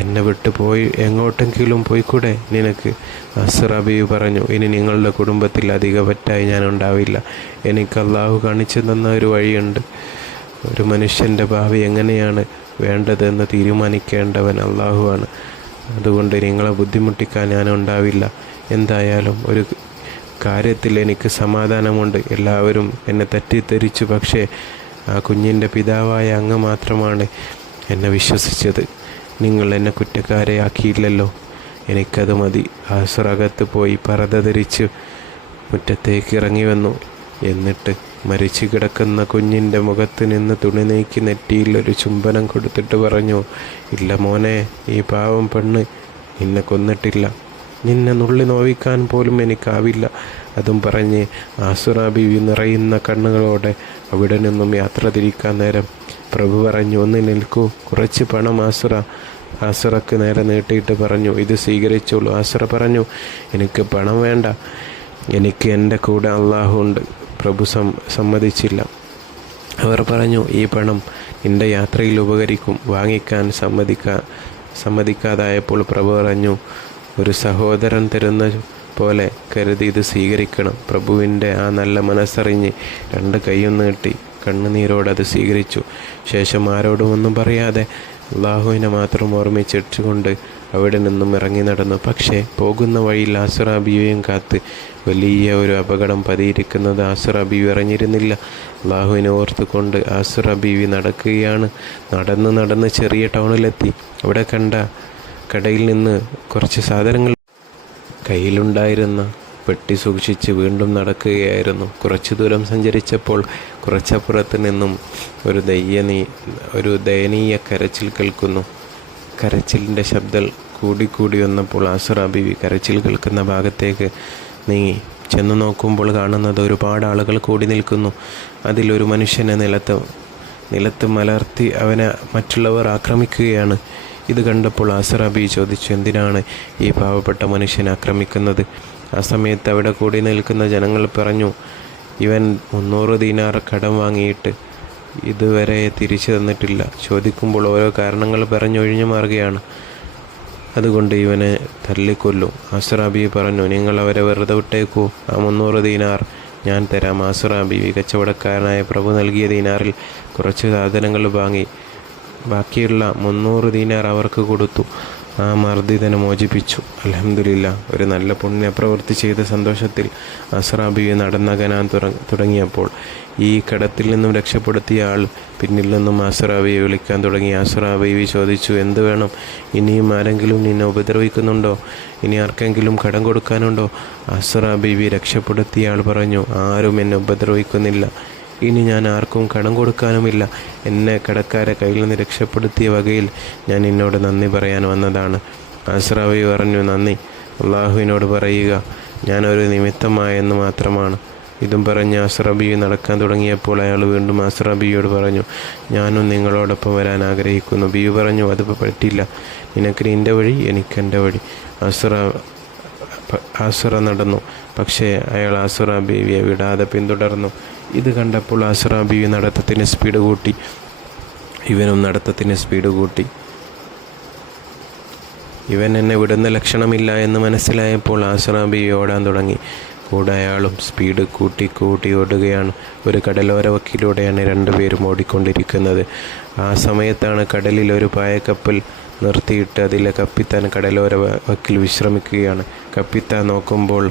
എന്നെ വിട്ടു പോയി എങ്ങോട്ടെങ്കിലും പോയിക്കൂടെ നിനക്ക്? അസുറാ ബീവി പറഞ്ഞു, ഇനി നിങ്ങളുടെ കുടുംബത്തിൽ അധിക പറ്റായി ഞാൻ ഉണ്ടാവില്ല. എനിക്ക് അള്ളാഹു കാണിച്ചു തന്ന ഒരു വഴിയുണ്ട്. ഒരു മനുഷ്യൻ്റെ ഭാവി എങ്ങനെയാണ് വേണ്ടതെന്ന് തീരുമാനിക്കേണ്ടവൻ അള്ളാഹുവാണ്. അതുകൊണ്ട് നിങ്ങളെ ബുദ്ധിമുട്ടിക്കാൻ ഞാൻ ഉണ്ടാവില്ല. എന്തായാലും ഒരു കാര്യത്തിൽ എനിക്ക് സമാധാനമുണ്ട്. എല്ലാവരും എന്നെ തെറ്റിദ്ധരിച്ചു. പക്ഷേ ആ കുഞ്ഞിൻ്റെ പിതാവായ അങ്ങ് മാത്രമാണ് എന്നെ വിശ്വസിച്ചത്. നിങ്ങൾ എന്നെ കുറ്റക്കാരെയാക്കിയില്ലല്ലോ. എനിക്കത് മതി. അസുറകത്ത് പോയി പർദ്ദ ധരിച്ച് മുറ്റത്തേക്ക് ഇറങ്ങി വന്നു. എന്നിട്ട് മരിച്ചു കിടക്കുന്ന കുഞ്ഞിൻ്റെ മുഖത്ത് നിന്ന് തുണി നീക്കി നെറ്റിയിൽ ഒരു ചുംബനം കൊടുത്തിട്ട് പറഞ്ഞു, ഇല്ല മോനെ, ഈ പാവം പെണ്ണ് നിന്നെ കൊന്നിട്ടില്ല. നിന്നെ നുള്ളി നോവിക്കാൻ പോലും എനിക്കാവില്ല. അതും പറഞ്ഞ് ആസുറാ ബീവി നിറയുന്ന കണ്ണുകളോടെ അവിടെ നിന്നും യാത്ര തിരിക്കാൻ നേരം പ്രഭു പറഞ്ഞു, ഒന്ന് നിൽക്കൂ, കുറച്ച് പണം ആസുറക്ക് നേരെ നീട്ടിയിട്ട് പറഞ്ഞു, ഇത് സ്വീകരിച്ചോളൂ. ആസുറ പറഞ്ഞു, എനിക്ക് പണം വേണ്ട, എനിക്ക് എൻ്റെ കൂടെ അള്ളാഹു ഉണ്ട്. പ്രഭു സമ്മതിച്ചില്ല. അവർ പറഞ്ഞു, ഈ പണം നിൻ്റെ യാത്രയിൽ ഉപകരിക്കും. വാങ്ങിക്കാൻ സമ്മതിക്കാതായപ്പോൾ പ്രഭു പറഞ്ഞു, ഒരു സഹോദരൻ തരുന്ന പോലെ കരുതി ഇത് സ്വീകരിക്കണം. പ്രഭുവിൻ്റെ ആ നല്ല മനസ്സറിഞ്ഞ് 2 കൈയും നീട്ടി കണ്ണുനീരോടെ അത് സ്വീകരിച്ചു. ശേഷം ആരോടും ഒന്നും പറയാതെ അള്ളാഹുവിനെ മാത്രം ഓർമ്മിച്ചിട്ടുകൊണ്ട് അവിടെ നിന്നും ഇറങ്ങി നടന്നു. പക്ഷേ പോകുന്ന വഴിയിൽ ആസുറാ ബീവിയും കാത്ത് വലിയ ഒരു അപകടം പതിയിരിക്കുന്നത് ആസുറാ ബീവി അറിഞ്ഞിരുന്നില്ല. അള്ളാഹുവിനെ ഓർത്തുകൊണ്ട് ആസുറാ ബീവി നടക്കുകയാണ്. നടന്ന് ചെറിയ ടൗണിലെത്തി. അവിടെ കണ്ട കടയിൽ നിന്ന് കുറച്ച് സാധനങ്ങൾ കയ്യിലുണ്ടായിരുന്ന പെട്ടി സൂക്ഷിച്ച് വീണ്ടും നടക്കുകയായിരുന്നു. കുറച്ചു ദൂരം സഞ്ചരിച്ചപ്പോൾ കുറച്ചപ്പുറത്ത് നിന്നും ഒരു ദയനീയ കരച്ചിൽ കേൾക്കുന്നു. കരച്ചിലിൻ്റെ ശബ്ദം കൂടി വന്നപ്പോൾ ആസുറാ ബീവി കരച്ചിൽ കേൾക്കുന്ന ഭാഗത്തേക്ക് നീങ്ങി. ചെന്ന് നോക്കുമ്പോൾ കാണുന്നത് ഒരുപാട് ആളുകൾ കൂടി നിൽക്കുന്നു. അതിലൊരു മനുഷ്യനെ നിലത്ത് മലർത്തി അവനെ മറ്റുള്ളവർ ആക്രമിക്കുകയാണ്. ഇത് കണ്ടപ്പോൾ ആസുറാ ബീവി ചോദിച്ചു, എന്തിനാണ് ഈ പാവപ്പെട്ട മനുഷ്യനെ ആക്രമിക്കുന്നത്? ആ സമയത്ത് അവിടെ കൂടി നിൽക്കുന്ന ജനങ്ങൾ പറഞ്ഞു, ഇവൻ 300 ദീനാർ കടം വാങ്ങിയിട്ട് ഇതുവരെ തിരിച്ചു തന്നിട്ടില്ല. ചോദിക്കുമ്പോൾ ഓരോ കാരണങ്ങൾ പറഞ്ഞൊഴിഞ്ഞു മാറുകയാണ്. അതുകൊണ്ട് ഇവനെ തല്ലിക്കൊല്ലും. ആസുറാ ബീവി പറഞ്ഞു, നിങ്ങൾ അവരെ വെറുതെ വിട്ടേക്കൂ. ആ 300 ദീനാർ ഞാൻ തരാം. ആസുറാ ബീവി കച്ചവടക്കാരനായ പ്രഭു നൽകിയ ദീനാറിൽ കുറച്ച് സാധനങ്ങൾ വാങ്ങി ബാക്കിയുള്ള 300 ദീനാർ അവർക്ക് കൊടുത്തു. ആ മർദ്ദിതനെ മോചിപ്പിച്ചു. അൽഹംദുലില്ലാ. ഒരു നല്ല പുണ്യപ്രവൃത്തി ചെയ്ത സന്തോഷത്തിൽ ആസുറാ ബീവി നടന്നകനാൻ തുടങ്ങിയപ്പോൾ ഈ കടത്തിൽ നിന്നും രക്ഷപ്പെടുത്തിയ ആൾ പിന്നിൽ നിന്നും ആസുറാ ബീവിയെ വിളിക്കാൻ തുടങ്ങി. ആസുറാ ബീവി ചോദിച്ചു, എന്ത് വേണം? ഇനിയും ആരെങ്കിലും നിന്നെ ഉപദ്രവിക്കുന്നുണ്ടോ? ഇനി ആർക്കെങ്കിലും കടം കൊടുക്കാനുണ്ടോ? ആസുറാ ബീവി രക്ഷപ്പെടുത്തിയ ആൾ പറഞ്ഞു, ആരും എന്നെ ഉപദ്രവിക്കുന്നില്ല. ഇനി ഞാൻ ആർക്കും കടം കൊടുക്കാനുമില്ല. എന്നെ കടക്കാരെ കയ്യിൽ നിന്ന് രക്ഷപ്പെടുത്തിയ വകയിൽ ഞാൻ നിന്നോട് നന്ദി പറയാൻ വന്നതാണ്. ആസുറാ ബീവി പറഞ്ഞു, നന്ദി അള്ളാഹുവിനോട് പറയുക, ഞാനൊരു നിമിത്തമായെന്ന് മാത്രമാണ്. ഇതും പറഞ്ഞ് ആസുറാ ബീവി നടക്കാൻ തുടങ്ങിയപ്പോൾ അയാൾ വീണ്ടും ആസുറാ ബീവിയോട് പറഞ്ഞു, ഞാനും നിങ്ങളോടൊപ്പം വരാൻ ആഗ്രഹിക്കുന്നു. ബീവി പറഞ്ഞു, അത് പറ്റില്ല. നിനക്ക് നിൻ്റെ വഴി, എനിക്കെൻ്റെ വഴി. ആസുറ നടന്നു. പക്ഷേ അയാൾ ആസുറാ ബീവിയെ വിടാതെ പിന്തുടർന്നു. ഇത് കണ്ടപ്പോൾ ആസുറാ ബീവി നടത്തത്തിന് സ്പീഡ് കൂട്ടി. ഇവനും നടത്തത്തിന് സ്പീഡ് കൂട്ടി. ഇവൻ എന്നെ വിടുന്ന ലക്ഷണമില്ല എന്ന് മനസ്സിലായപ്പോൾ ആസുറാ ബീവി ഓടാൻ തുടങ്ങി. കൂടെ അയാളും സ്പീഡ് കൂട്ടി ഓടുകയാണ്. ഒരു കടലോര വക്കിലൂടെയാണ് 2 പേരും ഓടിക്കൊണ്ടിരിക്കുന്നത്. ആ സമയത്താണ് കടലിൽ ഒരു പായക്കപ്പൽ നിർത്തിയിട്ട് അതിലെ കപ്പിത്താൻ കടലോര വക്കിൽ വിശ്രമിക്കുകയാണ്. കപ്പിത്താൻ നോക്കുമ്പോൾ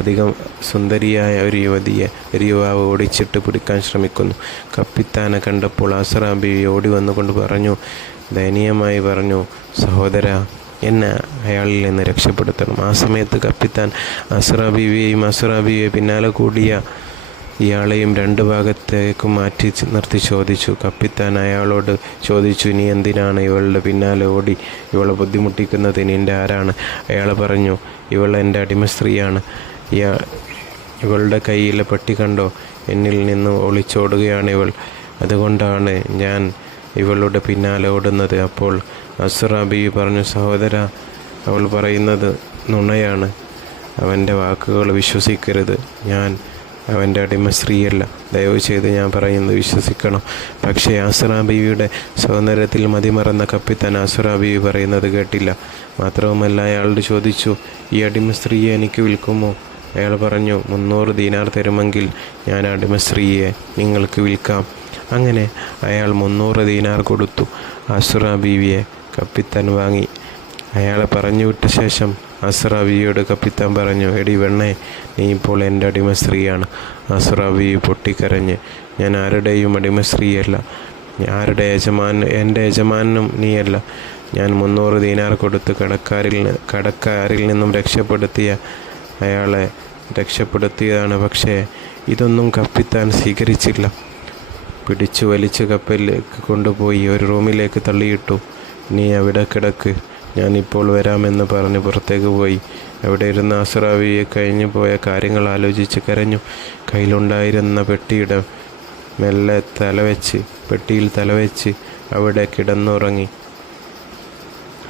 അധികം സുന്ദരിയായ ഒരു യുവാവ് ഓടിച്ചിട്ട് പിടിക്കാൻ ശ്രമിക്കുന്നു. കപ്പിത്താനെ കണ്ടപ്പോൾ ആസ്റാ ബീവി ഓടി വന്നുകൊണ്ട് ദയനീയമായി പറഞ്ഞു, സഹോദര, എന്നെ അയാളിൽ നിന്ന് രക്ഷപ്പെടുത്തണം. ആ സമയത്ത് കപ്പിത്താൻ ആസ്റാ ബീവിയെ പിന്നാലെ കൂടിയ ഇയാളെയും രണ്ട് ഭാഗത്തേക്കും മാറ്റി നിർത്തി ചോദിച്ചു. കപ്പിത്താൻ അയാളോട് ചോദിച്ചു, നീ എന്തിനാണ് ഇവളുടെ പിന്നാലെ ഓടി ഇവളെ ബുദ്ധിമുട്ടിക്കുന്നത്? നിൻ്റെ ആരാണ്? അയാൾ പറഞ്ഞു, ഇവൾ എൻ്റെ അടിമ സ്ത്രീയാണ്. ഇവളുടെ കയ്യിലെ പെട്ടി കണ്ടോ? എന്നിൽ നിന്ന് ഒളിച്ചോടുകയാണ് ഇവൾ. അതുകൊണ്ടാണ് ഞാൻ ഇവളുടെ പിന്നാലെ ഓടുന്നത്. അപ്പോൾ ആസ്റാ ബീവി പറഞ്ഞു, സഹോദര, അവൾ പറയുന്നത് നുണയാണ്. അവൻ്റെ വാക്കുകൾ വിശ്വസിക്കരുത്. ഞാൻ അവൻ്റെ അടിമ സ്ത്രീയല്ല. ദയവ് ചെയ്ത് ഞാൻ പറയുന്നത് വിശ്വസിക്കണം. പക്ഷേ ആസ്റാ ബീവിയുടെ സൗന്ദര്യത്തിൽ മതിമറന്ന കപ്പിത്താൻ ആസ്റാ ബീവി പറയുന്നത് കേട്ടില്ല. മാത്രവുമല്ല, അയാളോട് ചോദിച്ചു, ഈ അടിമ സ്ത്രീയെ എനിക്ക് വിൽക്കുമോ? അയാൾ പറഞ്ഞു, 300 ദീനാർ തരുമെങ്കിൽ ഞാൻ അടിമ സ്ത്രീയെ നിങ്ങൾക്ക് വിൽക്കാം. അങ്ങനെ അയാൾ 300 ദീനാർ കൊടുത്തു. ആസ്റാ ബീവിയെ കപ്പിത്താൻ വാങ്ങി. അയാളെ പറഞ്ഞു വിട്ട ശേഷം ആസ്റാ ബീവിയോട് കപ്പിത്താൻ പറഞ്ഞു, എടി വെണ്ണേ, നീ ഇപ്പോൾ എൻ്റെ അടിമ സ്ത്രീയാണ്. ആസ്റാ ബീവി പൊട്ടിക്കരഞ്ഞ്, ഞാൻ ആരുടെയും അടിമ സ്ത്രീയല്ല. എൻ്റെ യജമാനും നീയല്ല. ഞാൻ 300 ദീനാർ കൊടുത്ത് കടക്കാരിൽ നിന്നും അയാളെ രക്ഷപ്പെടുത്തിയതാണ്. പക്ഷേ ഇതൊന്നും കപ്പിത്താൻ സ്വീകരിച്ചില്ല. പിടിച്ചു വലിച്ച് കപ്പലിലേക്ക് കൊണ്ടുപോയി ഒരു റൂമിലേക്ക് തള്ളിയിട്ടു. നീ അവിടെ കിടക്ക്, ഞാനിപ്പോൾ വരാമെന്ന് പറഞ്ഞ് പുറത്തേക്ക് പോയി. അവിടെ ഇരുന്ന ആസ്റാ ബീവി കഴിഞ്ഞു പോയ കാര്യങ്ങൾ ആലോചിച്ച് കരഞ്ഞു. കയ്യിലുണ്ടായിരുന്ന പെട്ടിയിൽ തലവെച്ച് അവിടെ കിടന്നുറങ്ങി.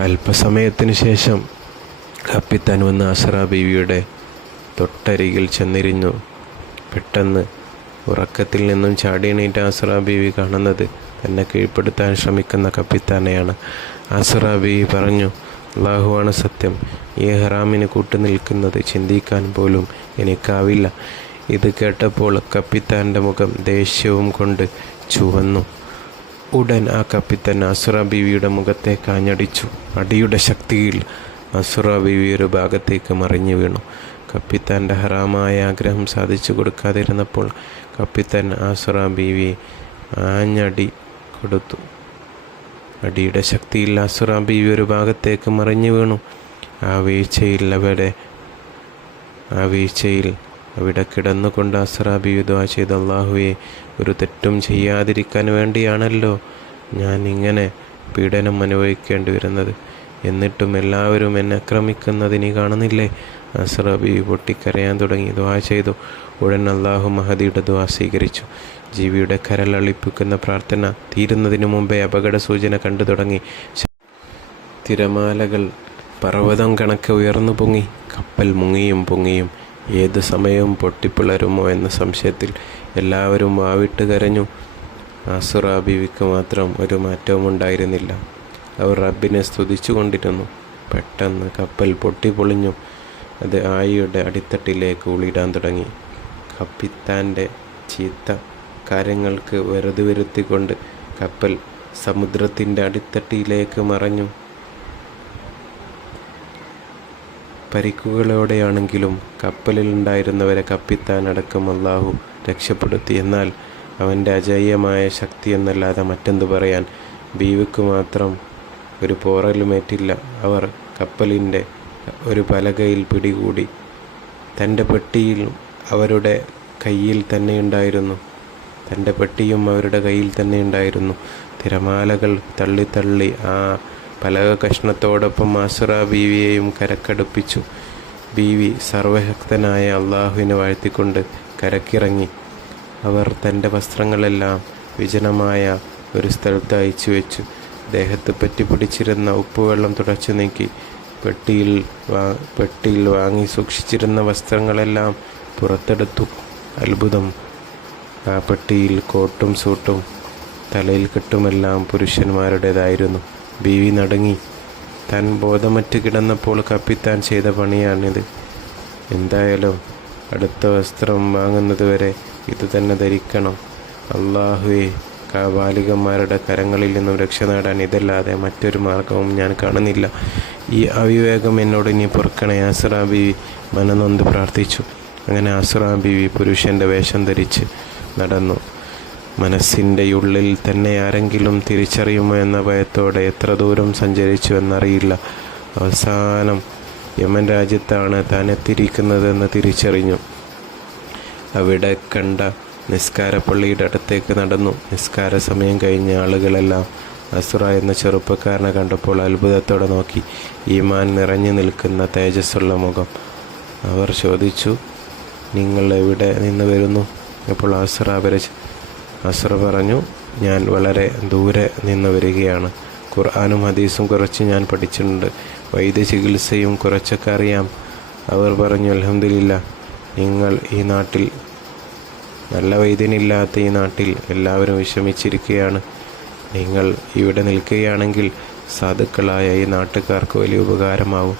അല്പസമയത്തിന് ശേഷം കപ്പിത്താൻ വന്ന് ആസ്റാ ബീവിയുടെ തൊട്ടരികിൽ ചെന്നിരുന്നു. പെട്ടെന്ന് ഉറക്കത്തിൽ നിന്നും ചാടിയണീറ്റ ആസ്റാ ബീവി കാണുന്നത് തന്നെ കീഴ്പ്പെടുത്താൻ ശ്രമിക്കുന്ന കപ്പിത്താനെയാണ്. ആസ്റാ ബീവി പറഞ്ഞു, അല്ലാഹുവാണ് സത്യം, ഈ ഹറാമിന് കൂട്ടുനിൽക്കുന്നത് ചിന്തിക്കാൻ പോലും എനിക്കാവില്ല. ഇത് കേട്ടപ്പോൾ കപ്പിത്താൻ്റെ മുഖം ദേഷ്യവും കൊണ്ട് ചുവന്നു. ഉടൻ ആ കപ്പിത്താൻ ആസ്റാ ബീവിയുടെ മുഖത്തേക്ക് ആഞ്ഞടിച്ചു. അടിയുടെ ശക്തിയിൽ ആസ്റാ ബീവി ഒരു ഭാഗത്തേക്ക് മറിഞ്ഞു വീണു. കപ്പിത്താൻ്റെ ഹറാമായ ആഗ്രഹം സാധിച്ചു കൊടുക്കാതിരുന്നപ്പോൾ കപ്പിത്താൻ ആസ്റാ ബീവി ആഞ്ഞടി കൊടുത്തു. അടിയുടെ ശക്തിയിൽ ആസ്റാ ബീവി ഒരു ഭാഗത്തേക്ക് മറിഞ്ഞു വീണു. ആ വീഴ്ചയിൽ അവിടെ കിടന്നുകൊണ്ട് ആസ്റാ ബീവി ദുആ ചെയ്തു, അല്ലാഹുവേ, ഒരു തെറ്റും ചെയ്യാതിരിക്കാൻ വേണ്ടിയാണല്ലോ ഞാൻ ഇങ്ങനെ പീഡനം അനുഭവിക്കേണ്ടി വരുന്നത്. എന്നിട്ടും എല്ലാവരും എന്നെ ആക്രമിക്കുന്നത് നീ കാണുന്നില്ലേ? ആസ്റാ ബീവി പൊട്ടിക്കരയാൻ തുടങ്ങി. ദുആ ചെയ്തു. ഉടൻ അല്ലാഹു മഹദിയുടെ ദുആ സ്വീകരിച്ചു. ജീവിയുടെ കരളളിപ്പിക്കുന്ന പ്രാർത്ഥന തീരുന്നതിനു മുമ്പേ അപകട സൂചന കണ്ടു തുടങ്ങി. തിരമാലകൾ പർവ്വതം കണക്കെ ഉയർന്നു പൊങ്ങി. കപ്പൽ മുങ്ങിയും പൊങ്ങിയും ഏത് സമയവും പൊട്ടിപ്പിളരുമോ എന്ന സംശയത്തിൽ എല്ലാവരും വാവിട്ട് കരഞ്ഞു. ആസ്റാ ബീവിക്ക് മാത്രം ഒരു മാറ്റവും ഉണ്ടായിരുന്നില്ല. അവർ റബ്ബിനെ സ്തുതിച്ചു കൊണ്ടിരുന്നു. പെട്ടെന്ന് കപ്പൽ പൊട്ടിപ്പൊളിഞ്ഞു. അത് ആഴിയുടെ അടിത്തട്ടിലേക്ക് ഉളിടാൻ തുടങ്ങി. കപ്പിത്താൻ്റെ ചീത്ത കാര്യങ്ങൾക്ക് വെറുതെ വരുത്തിക്കൊണ്ട് കപ്പൽ സമുദ്രത്തിൻ്റെ അടിത്തട്ടിലേക്ക് മറഞ്ഞു. പരിക്കുകളോടെയാണെങ്കിലും കപ്പലിലുണ്ടായിരുന്നവരെ കപ്പിത്താൻ അടക്കം അല്ലാഹു രക്ഷപ്പെടുത്തി. എന്നാൽ അവൻ്റെ അജയ്യമായ ശക്തി എന്നല്ലാതെ മറ്റെന്തു പറയാൻ? ബീവിക്ക് മാത്രം ഒരു പോറലുമേറ്റില്ല. അവർ കപ്പലിൻ്റെ ഒരു പലകയിൽ പിടികൂടി. തൻ്റെ പെട്ടിയും അവരുടെ കയ്യിൽ തന്നെ ഉണ്ടായിരുന്നു. തിരമാലകൾ തള്ളി ആ പലക കഷ്ണത്തോടൊപ്പം ആസ്റാ ബീവിയെയും കരക്കടുപ്പിച്ചു. ബീവി സർവശക്തനായ അള്ളാഹുവിനെ വാഴ്ത്തിക്കൊണ്ട് കരക്കിറങ്ങി. അവർ തൻ്റെ വസ്ത്രങ്ങളെല്ലാം വിജനമായ ഒരു സ്ഥലത്ത് അയച്ചു വെച്ചു. ദേഹത്ത് പറ്റിപ്പിടിച്ചിരുന്ന ഉപ്പുവെള്ളം തുടച്ചു നീക്കി. പെട്ടിയിൽ വാങ്ങി സൂക്ഷിച്ചിരുന്ന വസ്ത്രങ്ങളെല്ലാം പുറത്തെടുത്തു. അത്ഭുതം! ആ പെട്ടിയിൽ കോട്ടും സൂട്ടും തലയിൽ കെട്ടുമെല്ലാം പുരുഷന്മാരുടേതായിരുന്നു. ബീവി നടുങ്ങി. താൻ ബോധമറ്റ് കിടന്നപ്പോൾ കപ്പിത്താൻ ചെയ്ത പണിയാണിത്. എന്തായാലും അടുത്ത വസ്ത്രം വാങ്ങുന്നതുവരെ ഇതുതന്നെ ധരിക്കണം. അല്ലാഹുവേ, ബാലികന്മാരുടെ കരങ്ങളിൽ നിന്നും രക്ഷ നേടാൻ ഇതല്ലാതെ മറ്റൊരു മാർഗവും ഞാൻ കാണുന്നില്ല. ഈ അവിവേകം എന്നോട് ഇനി പൊറുക്കണേ. ആസ്റാ ബീവി മനനൊന്ത് പ്രാർത്ഥിച്ചു. അങ്ങനെ ആസുറാ ബീവി പുരുഷൻ്റെ വേഷം ധരിച്ച് നടന്നു. മനസ്സിൻ്റെ ഉള്ളിൽ തന്നെ ആരെങ്കിലും തിരിച്ചറിയുമോ എന്ന ഭയത്തോടെ എത്ര ദൂരം സഞ്ചരിച്ചു എന്നറിയില്ല. അവസാനം യമൻ രാജ്യത്താണ് താൻ എത്തിയിരിക്കുന്നതെന്ന് തിരിച്ചറിഞ്ഞു. അവിടെ കണ്ട നിസ്കാരപ്പള്ളിയുടെ അടുത്തേക്ക് നടന്നു. നിസ്കാര സമയം കഴിഞ്ഞ ആളുകളെല്ലാം അസുറ എന്ന ചെറുപ്പക്കാരനെ കണ്ടപ്പോൾ അത്ഭുതത്തോടെ നോക്കി. ഈമാൻ നിറഞ്ഞു നിൽക്കുന്ന തേജസ്സുള്ള മുഖം. അവർ ചോദിച്ചു, നിങ്ങൾ എവിടെ നിന്ന് വരുന്നു? ഇപ്പോൾ അസുറ പറഞ്ഞു, ഞാൻ വളരെ ദൂരെ നിന്ന് വരികയാണ്. ഖുർആനും ഹദീസും കുറച്ച് ഞാൻ പഠിച്ചിട്ടുണ്ട്, വൈദ്യചികിത്സയും കുറച്ചൊക്കെ അറിയാം. അവർ പറഞ്ഞു, അൽഹംദുലില്ലാ, നിങ്ങൾ ഈ നാട്ടിൽ, നല്ല വൈദ്യനില്ലാത്ത ഈ നാട്ടിൽ എല്ലാവരും വിഷമിച്ചിരിക്കുകയാണ്. നിങ്ങൾ ഇവിടെ നിൽക്കുകയാണെങ്കിൽ സാധുക്കളായ ഈ നാട്ടുകാർക്ക് വലിയ ഉപകാരമാവും.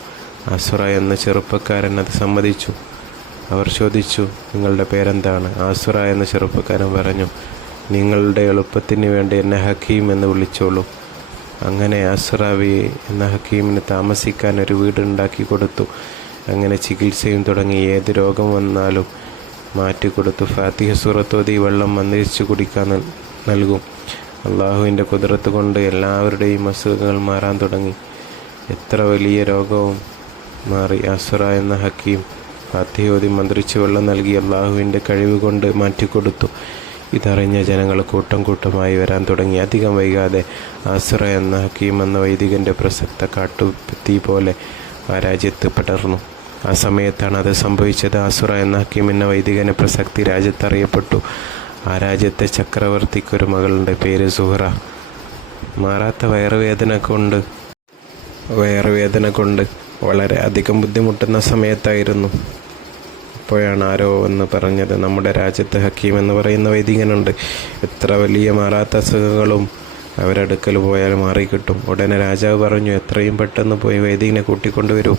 അസുറ എന്ന ചെറുപ്പക്കാരൻ അത് സമ്മതിച്ചു. അവർ ചോദിച്ചു, നിങ്ങളുടെ പേരെന്താണ്? ആസുറ എന്ന ചെറുപ്പക്കാരൻ പറഞ്ഞു, നിങ്ങളുടെ എളുപ്പത്തിന് വേണ്ടി എന്നെ ഹക്കീം എന്ന് വിളിച്ചോളൂ. അങ്ങനെ ആസുറാബി എന്ന ഹക്കീമിന് താമസിക്കാൻ ഒരു വീടുണ്ടാക്കി കൊടുത്തു. അങ്ങനെ ചികിത്സയും തുടങ്ങി. ഏത് രോഗം വന്നാലും മാറ്റിക്കൊടുത്തു. ഫാത്തിഹ സൂറത്തോതി വെള്ളം മന്ദിരിച്ചു കുടിക്കാൻ നൽകും. അള്ളാഹുവിൻ്റെ കുദറത്ത് കൊണ്ട് എല്ലാവരുടെയും അസുഖങ്ങൾ മാറാൻ തുടങ്ങി. എത്ര വലിയ രോഗവും മാറി. അസുറ എന്ന ഹക്കീം ഫാത്തിഹ ഓതി മന്ത്രിച്ച് വെള്ളം നൽകി അള്ളാഹുവിൻ്റെ കഴിവ് കൊണ്ട് മാറ്റിക്കൊടുത്തു. ഇതറിഞ്ഞ ജനങ്ങൾ കൂട്ടം കൂട്ടമായി വരാൻ തുടങ്ങി. അധികം വൈകാതെ അസുറ എന്ന ഹക്കീം എന്ന വൈദികൻ്റെ പ്രസക്ത കാട്ടുതീ പോലെ ആ രാജ്യത്ത് പടർന്നു. ആ സമയത്താണ് അത് സംഭവിച്ചത്. അസുറ എന്ന ഹക്കീം എന്ന വൈദികൻ്റെ പ്രസക്തി രാജ്യത്തറിയപ്പെട്ടു. ആ രാജ്യത്തെ ചക്രവർത്തിക്കൊരു മകളുടെ പേര് സുഹറ. മാറാത്ത വയറുവേദന കൊണ്ട് വളരെ അധികം ബുദ്ധിമുട്ടുന്ന സമയത്തായിരുന്നു. അപ്പോഴാണ് ആരോ എന്ന് പറഞ്ഞത്, നമ്മുടെ രാജ്യത്ത് ഹക്കീം എന്ന് പറയുന്ന വൈദികനുണ്ട്. എത്ര വലിയ മാറാത്ത അസുഖങ്ങളും അവരടുക്കൽ പോയാൽ മാറിക്കിട്ടും. ഉടനെ രാജാവ് പറഞ്ഞു, എത്രയും പെട്ടെന്ന് പോയി വൈദികനെ കൂട്ടിക്കൊണ്ടുവരൂ.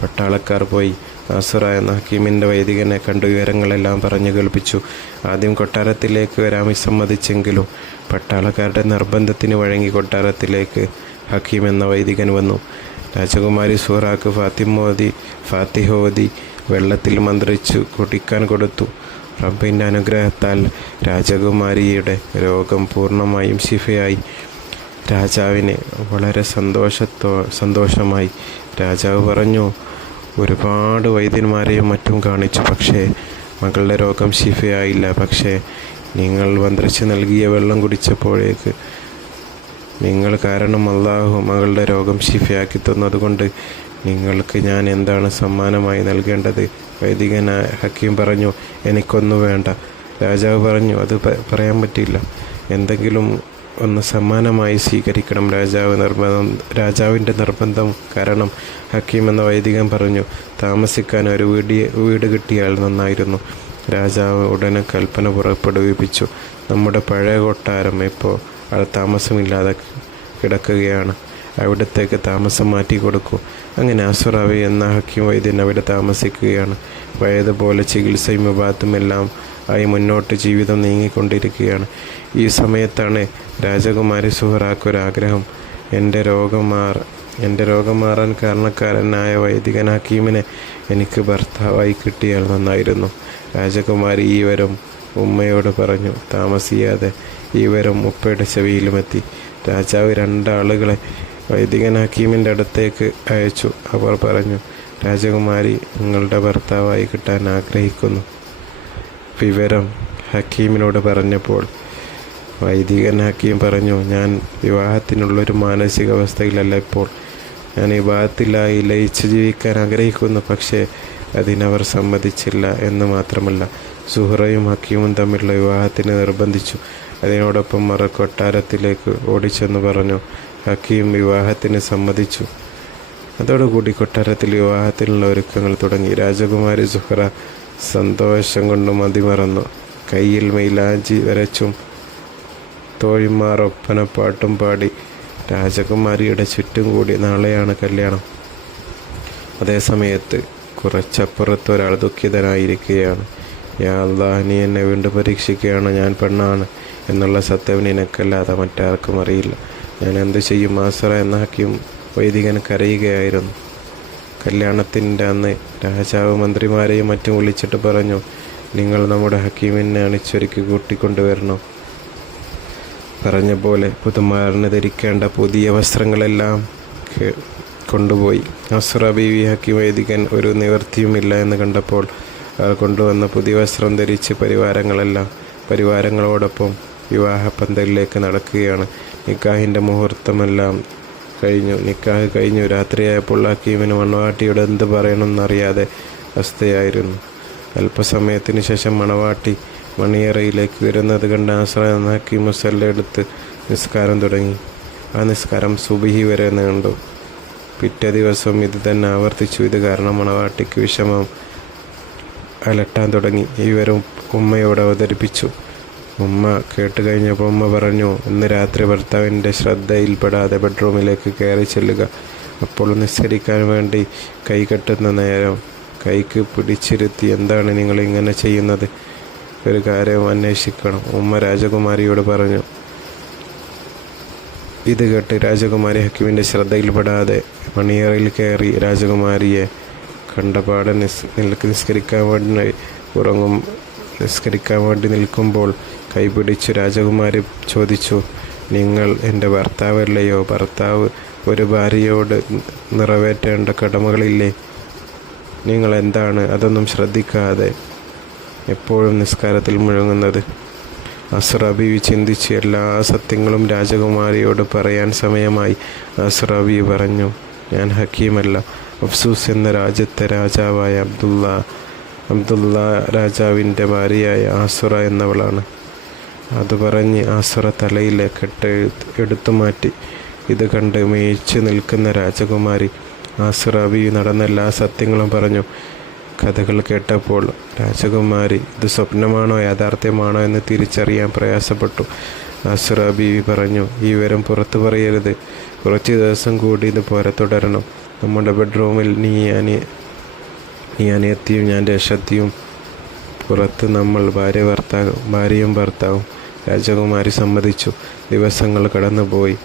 പട്ടാളക്കാർ പോയി അസുറ എന്ന ഹക്കീമിൻ്റെ വൈദികനെ കണ്ടു വിവരങ്ങളെല്ലാം പറഞ്ഞു കേൾപ്പിച്ചു. ആദ്യം കൊട്ടാരത്തിലേക്ക് വരാൻ വിസമ്മതിച്ചെങ്കിലും പട്ടാളക്കാരുടെ നിർബന്ധത്തിന് വഴങ്ങി കൊട്ടാരത്തിലേക്ക് ഹക്കീം എന്ന വൈദികൻ വന്നു. രാജകുമാരി സൂറാക്ക് ഫാത്തിഹോദി വെള്ളത്തിൽ മന്ത്രിച്ചു കുടിക്കാൻ കൊടുത്തു. റബ്ബിൻ്റെ അനുഗ്രഹത്താൽ രാജകുമാരിയുടെ രോഗം പൂർണ്ണമായും ശിഫയായി. രാജാവിന് വളരെ സന്തോഷമായി. രാജാവ് പറഞ്ഞു, ഒരുപാട് വൈദ്യന്മാരെയും മറ്റും കാണിച്ചു, പക്ഷേ മകളുടെ രോഗം ശിഫയായില്ല. പക്ഷേ നിങ്ങൾ മന്ത്രിച്ച് നൽകിയ വെള്ളം കുടിച്ചപ്പോഴേക്ക് നിങ്ങൾ കാരണം അള്ളാഹു മകളുടെ രോഗം ശിഫയാക്കി തന്നതുകൊണ്ട് നിങ്ങൾക്ക് ഞാൻ എന്താണ് സമ്മാനമായി നൽകേണ്ടത്? വൈദികൻ ഹക്കീം പറഞ്ഞു, എനിക്കൊന്നും വേണ്ട. രാജാവ് പറഞ്ഞു, അത് പറയാൻ പറ്റില്ല, എന്തെങ്കിലും ഒന്ന് സമ്മാനമായി സ്വീകരിക്കണം. രാജാവിൻ്റെ നിർബന്ധം കാരണം ഹക്കീം എന്ന വൈദികൻ പറഞ്ഞു, താമസിക്കാൻ ഒരു വീട് കിട്ടിയാൽ നന്നായിരുന്നു. രാജാവ് ഉടനെ കൽപ്പന പുറപ്പെടുവിപ്പിച്ചു. നമ്മുടെ പഴയ കൊട്ടാരം ഇപ്പോൾ താമസമില്ലാതെ കിടക്കുകയാണ്, അവിടത്തേക്ക് താമസം മാറ്റി കൊടുക്കൂ. അങ്ങനെ അസുറാവി എന്ന ഹക്കീം വൈദ്യൻ അവിടെ താമസിക്കുകയാണ്. വയതുപോലെ ചികിത്സയും വിഭാഗത്തും എല്ലാം ആയി മുന്നോട്ട് ജീവിതം നീങ്ങിക്കൊണ്ടിരിക്കുകയാണ്. ഈ സമയത്താണ് രാജകുമാരി സുഹറാക്കൊരാഗ്രഹം. എൻ്റെ രോഗം മാറാൻ കാരണക്കാരനായ വൈദികൻ ഹക്കീമിനെ എനിക്ക് ഭർത്താവായി കിട്ടിയാൽ നന്നായിരുന്നു. രാജകുമാരി ഈ വരം ഉമ്മയോട് പറഞ്ഞു. താമസിയാതെ ഈ വരം ഉപ്പയുടെ ചെവിയിലുമെത്തി. രാജാവ് 2 ആളുകളെ വൈദികൻ ഹക്കീമിൻ്റെ അടുത്തേക്ക് അയച്ചു. അവർ പറഞ്ഞു, രാജകുമാരി നിങ്ങളുടെ ഭർത്താവായി കിട്ടാൻ ആഗ്രഹിക്കുന്നു. വിവരം ഹക്കീമിനോട് പറഞ്ഞപ്പോൾ വൈദികൻ ഹക്കീം പറഞ്ഞു, ഞാൻ വിവാഹത്തിനുള്ളൊരു മാനസികാവസ്ഥയിലല്ല ഇപ്പോൾ. ഞാൻ വിവാഹത്തിലായി ലയിച്ച് ജീവിക്കാൻ ആഗ്രഹിക്കുന്നു. പക്ഷേ അതിനവർ സമ്മതിച്ചില്ല എന്ന് മാത്രമല്ല, സുഹറയും ഹക്കീമും തമ്മിലുള്ള വിവാഹത്തിന് നിർബന്ധിച്ചു. അതിനോടൊപ്പം കൊട്ടാരത്തിലേക്ക് ഓടിച്ചെന്ന് പറഞ്ഞു. ഹക്കീം വിവാഹത്തിന് സമ്മതിച്ചു. അതോടുകൂടി കൊട്ടാരത്തിൽ വിവാഹത്തിനുള്ള ഒരുക്കങ്ങൾ തുടങ്ങി. രാജകുമാരി സുഹറ സന്തോഷം കൊണ്ട് മതിമറന്നു. കയ്യിൽ മൈലാഞ്ചി വരച്ചും തോഴിമാർ ഒപ്പനപ്പാട്ടും പാടി രാജകുമാരിയുടെ ചുറ്റും കൂടി. നാളെയാണ് കല്യാണം. അതേസമയത്ത് കുറച്ചപ്പുറത്ത് ഒരാൾ ദുഃഖിതനായിരിക്കുകയാണ്. യാ അല്ലാഹ്, നീ എന്നെ വീണ്ടും പരീക്ഷിക്കുകയാണ്. ഞാൻ പെണ്ണാണ് എന്നുള്ള സത്യം നിനക്കല്ലാതെ മറ്റാർക്കും അറിയില്ല. ഞാൻ എന്തു ചെയ്യും? ആസുറ എന്ന ഹക്കീം വൈദികൻ കരയുകയായിരുന്നു. കല്യാണത്തിൻ്റെ അന്ന് രാജാവ് മന്ത്രിമാരെയും മറ്റും വിളിച്ചിട്ട് പറഞ്ഞു, നിങ്ങൾ നമ്മുടെ ഹക്കീമിനെ അണിച്ചൊരുക്കി കൂട്ടിക്കൊണ്ടുവരണം. പറഞ്ഞ പോലെ പുതുമാരന് ധരിക്കേണ്ട പുതിയ വസ്ത്രങ്ങളെല്ലാം കൊണ്ടുപോയി. ആസുറ ബീവി ഹക്കീം വൈദികൻ ഒരു നിവൃത്തിയുമില്ല എന്ന് കണ്ടപ്പോൾ കൊണ്ടുവന്ന പുതിയ വസ്ത്രം ധരിച്ച് പരിവാരങ്ങളോടൊപ്പം വിവാഹ പന്തലിലേക്ക് നടക്കുകയാണ്. നിക്കാഹിൻ്റെ മുഹൂർത്തമെല്ലാം കഴിഞ്ഞു. നിക്കാഹ് കഴിഞ്ഞു. രാത്രിയായപ്പോൾ ഹക്കീമിന് മണവാട്ടിയോട് എന്ത് പറയണമെന്നറിയാതെ അവസ്ഥയായിരുന്നു. അല്പസമയത്തിന് ശേഷം മണവാട്ടി മണിയറയിലേക്ക് വരുന്നത് കണ്ട് ആസ്ര എന്ന ഹക്കീം മുസല്ല എടുത്ത് നിസ്കാരം തുടങ്ങി. ആ നിസ്കാരം സുബഹി വരെ നീണ്ടു. പിറ്റേ ദിവസവും ഇത് തന്നെ ആവർത്തിച്ചു. ഇത് കാരണം മണവാട്ടിക്ക് വിഷമം അലട്ടാൻ തുടങ്ങി. ഇവരും ഉമ്മയോട് അവതരിപ്പിച്ചു. ഉമ്മ കേട്ട് കഴിഞ്ഞപ്പോൾ ഉമ്മ പറഞ്ഞു, ഇന്ന് രാത്രി ഭർത്താവിൻ്റെ ശ്രദ്ധയിൽപ്പെടാതെ ബെഡ്റൂമിലേക്ക് കയറി ചെല്ലുക. അപ്പോൾ നിസ്കരിക്കാൻ വേണ്ടി കൈ കെട്ടുന്ന നേരം കൈക്ക് പിടിച്ചിരുത്തി, എന്താണ് നിങ്ങൾ ഇങ്ങനെ ചെയ്യുന്നത്? ഒരു കാര്യം അന്വേഷിക്കണം, ഉമ്മ രാജകുമാരിയോട് പറഞ്ഞു. ഇത് കേട്ട് രാജകുമാരി ഹക്കീമിൻ്റെ ശ്രദ്ധയിൽപ്പെടാതെ മണിയറയിൽ കയറി. രാജകുമാരിയെ കണ്ടപാടെ നിസ്കരിക്കാൻ വേണ്ടി നിൽക്കുമ്പോൾ കൈപിടിച്ചു രാജകുമാരി ചോദിച്ചു, നിങ്ങൾ എൻ്റെ ഭർത്താവല്ലയോ? ഭർത്താവ് ഒരു ഭാര്യയോട് നിറവേറ്റേണ്ട കടമകളില്ലേ? നിങ്ങൾ എന്താണ് അതൊന്നും ശ്രദ്ധിക്കാതെ എപ്പോഴും നിസ്കാരത്തിൽ മുഴങ്ങുന്നത്? ആസുറ ബീവി ചിന്തിച്ച് എല്ലാ സത്യങ്ങളും രാജകുമാരിയോട് പറയാൻ സമയമായി. ആസുറ ബീവി പറഞ്ഞു, ഞാൻ ഹക്കീമല്ല, അഫ്സൂസ് എന്ന രാജ്യത്തെ രാജാവായ അബ്ദുള്ള രാജാവിൻ്റെ ഭാര്യയായ ആസുറ എന്നവളാണ്. അത് പറഞ്ഞ് ആസുറ തലയിലെ കെട്ട് എടുത്തു മാറ്റി. ഇത് കണ്ട് മേയിച്ചു നിൽക്കുന്ന രാജകുമാരി ആസുറ ബീവി നടന്ന എല്ലാ സത്യങ്ങളും പറഞ്ഞു. കഥകൾ കേട്ടപ്പോൾ രാജകുമാരി ഇത് സ്വപ്നമാണോ യാഥാർത്ഥ്യമാണോ എന്ന് തിരിച്ചറിയാൻ പ്രയാസപ്പെട്ടു. ആസുറ ബീവി പറഞ്ഞു, ഈ വിവരം പുറത്തു പറയരുത്. കുറച്ച് ദിവസം കൂടി ഇത് പോരെ തുടരണം. നമ്മുടെ ബെഡ്റൂമിൽ നീ അനിയത്തിയും ഞാൻ രക്ഷത്തിയും, പുറത്ത് നമ്മൾ ഭാര്യയും ഭർത്താവും. രാജകുമാരി സമ്മതിച്ചു. ദിവസങ്ങൾ കടന്നുപോയി.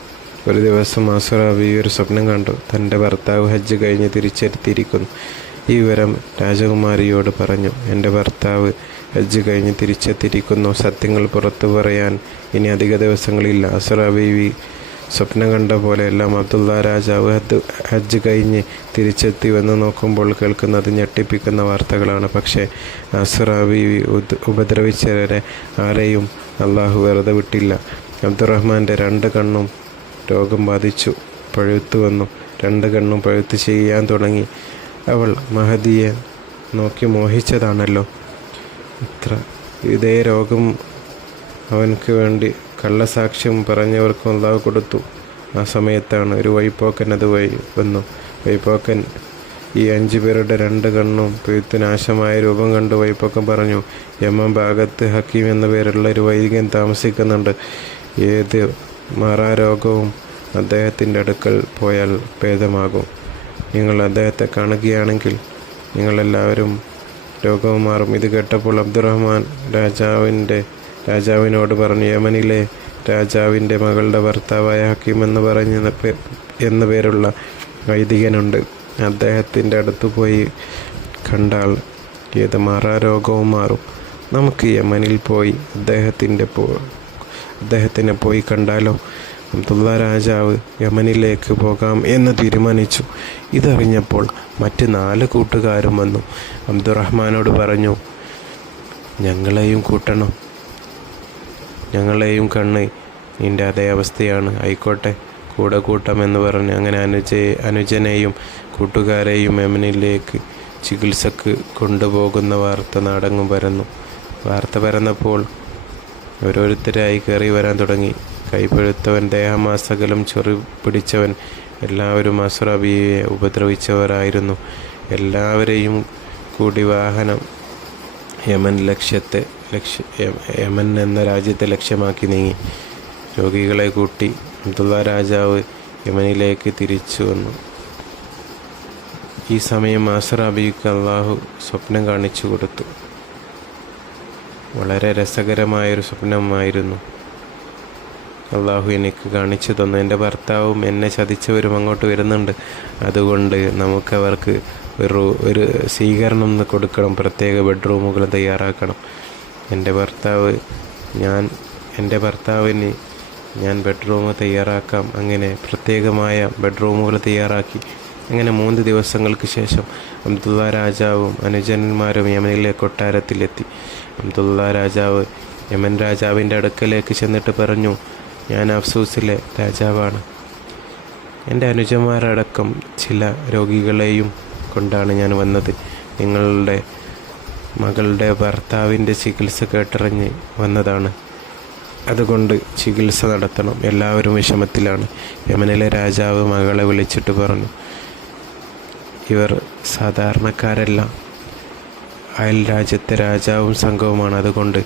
ഒരു ദിവസം ആസുറ ബീവി ഒരു സ്വപ്നം കണ്ടു. തൻ്റെ ഭർത്താവ് ഹജ്ജ് കഴിഞ്ഞ് തിരിച്ചെത്തിയിരിക്കുന്നു. ഈ വിവരം രാജകുമാരിയോട് പറഞ്ഞു. എൻ്റെ ഭർത്താവ് ഹജ്ജ് കഴിഞ്ഞ് തിരിച്ചെത്തിയിരിക്കുന്നു. സത്യങ്ങൾ പുറത്തു പറയാൻ ഇനി അധിക ദിവസങ്ങളില്ല. ആസുറ ബീവി സ്വപ്നം കണ്ട പോലെയെല്ലാം അബ്ദുള്ള രാജാവ് ഹജ്ജ് കഴിഞ്ഞ് തിരിച്ചെത്തി വന്ന് നോക്കുമ്പോൾ കേൾക്കുന്നത് ഞെട്ടിപ്പിക്കുന്ന വാർത്തകളാണ്. പക്ഷേ ആസുറ ബീവി ഉപദ്രവിച്ചവരെ ആരെയും അള്ളാഹു വെറുതെ വിട്ടില്ല. അബ്ദുറഹ്മാൻ്റെ 2 കണ്ണും രോഗം ബാധിച്ചു പഴുത്തു വന്നു. 2 കണ്ണും പഴുത്ത് ചെയ്യാൻ തുടങ്ങി. അവൾ മഹദിയെ നോക്കി മോഹിച്ചതാണല്ലോ. ഇതേ രോഗം അവൻക്ക് വേണ്ടി കള്ളസാക്ഷ്യം പറഞ്ഞവർക്കും അള്ളാഹു കൊടുത്തു. ആ സമയത്താണ് ഒരു വഴിപ്പോക്കൻ വന്നു. വഴിപ്പോക്കൻ ഈ 5 പേരുടെ 2 കണ്ണും പഴുത്ത് നാശമായ രൂപം കണ്ട് വഴിപ്പോക്കൻ പറഞ്ഞു, യമൻ ഭാഗത്ത് ഹക്കീം എന്ന പേരുള്ള ഒരു വൈദികൻ താമസിക്കുന്നുണ്ട്. ഏത് മാറാരോഗവും അദ്ദേഹത്തിൻ്റെ അടുക്കൽ പോയാൽ ഭേദമാകും. നിങ്ങൾ അദ്ദേഹത്തെ കാണുകയാണെങ്കിൽ നിങ്ങളെല്ലാവരും രോഗവും മാറും. ഇത് കേട്ടപ്പോൾ അബ്ദുറഹ്മാൻ രാജാവിനോട് പറഞ്ഞു, യമനിലെ രാജാവിൻ്റെ മകളുടെ ഭർത്താവായ ഹക്കീം എന്ന പേരുള്ള വൈദികനുണ്ട്. അദ്ദേഹത്തിൻ്റെ അടുത്ത് പോയി കണ്ടാൽ ഏത് മാറാരോഗവും മാറും. നമുക്ക് യമനിൽ പോയി അദ്ദേഹത്തിനെ പോയി കണ്ടാലോ? അബ്ദുള്ള രാജാവ് യമനിലേക്ക് പോകാം എന്ന് തീരുമാനിച്ചു. ഇതറിഞ്ഞപ്പോൾ മറ്റ് 4 കൂട്ടുകാരും വന്നു. അബ്ദുറഹ്മാനോട് പറഞ്ഞു, ഞങ്ങളെയും കൂട്ടണം, ഞങ്ങളെയും കണ്ണ് നിൻ്റെ അതേ അവസ്ഥയാണ്, ആയിക്കോട്ടെ കൂടെ കൂട്ടാമെന്ന് പറഞ്ഞ് അങ്ങനെ അനുജനെയും കൂട്ടുകാരെയും യമനിലേക്ക് ചികിത്സക്ക് കൊണ്ടുപോകുന്ന വാർത്ത നാടെങ്ങും പരന്നു. വാർത്ത പരന്നപ്പോൾ ഓരോരുത്തരായി കയറി വരാൻ തുടങ്ങി. കൈപ്പഴുത്തവൻ, ദേഹമാസകലം ചൊറി പിടിച്ചവൻ, എല്ലാവരും ആസുറ ബീവിയെ ഉപദ്രവിച്ചവരായിരുന്നു. എല്ലാവരെയും കൂടി വാഹനം യമൻ എന്ന രാജ്യത്തെ ലക്ഷ്യമാക്കി നീങ്ങി. രോഗികളെ കൂട്ടി അബ്ദുള്ള രാജാവ് യമനിലേക്ക് തിരിച്ചു വന്നു. ഈ സമയം ആസുറ ബീവിക്ക് അള്ളാഹു സ്വപ്നം കാണിച്ചു കൊടുത്തു. വളരെ രസകരമായൊരു സ്വപ്നമായിരുന്നു. അള്ളാഹു എനിക്ക് കാണിച്ചു തന്നു. എൻ്റെ ഭർത്താവും എന്നെ ചതിച്ചവരും അങ്ങോട്ട് വരുന്നുണ്ട്. അതുകൊണ്ട് നമുക്കവർക്ക് ഒരു സ്വീകരണം ഒന്ന് കൊടുക്കണം, പ്രത്യേക ബെഡ്റൂമുകൾ തയ്യാറാക്കണം. എൻ്റെ ഭർത്താവിന് ഞാൻ ബെഡ്റൂം തയ്യാറാക്കാം. അങ്ങനെ പ്രത്യേകമായ ബെഡ്റൂമുകൾ തയ്യാറാക്കി. അങ്ങനെ 3 ദിവസങ്ങൾക്ക് ശേഷം അബ്ദുള്ള രാജാവും അനുജന്മാരും യമനിലെ കൊട്ടാരത്തിലെത്തി. അബ്ദുള്ള രാജാവ് യമൻ രാജാവിൻ്റെ അടുക്കലേക്ക് ചെന്നിട്ട് പറഞ്ഞു, ഞാൻ അഫ്സൂസിലെ രാജാവാണ്. എൻ്റെ അനുജന്മാരടക്കം ചില രോഗികളെയും കൊണ്ടാണ് ഞാൻ വന്നത്. നിങ്ങളുടെ മകളുടെ ഭർത്താവിൻ്റെ ചികിത്സ കേട്ടറിഞ്ഞ് വന്നതാണ്. അതുകൊണ്ട് ചികിത്സ നടത്തണം. എല്ലാവരും വിഷമത്തിലാണ്. യമനിലെ രാജാവ് മകളെ വിളിച്ചിട്ട് പറഞ്ഞു, ഇവർ സാധാരണക്കാരല്ല, അയൽ രാജ്യത്തെ രാജാവും സംഘവുമാണ്. അതുകൊണ്ട്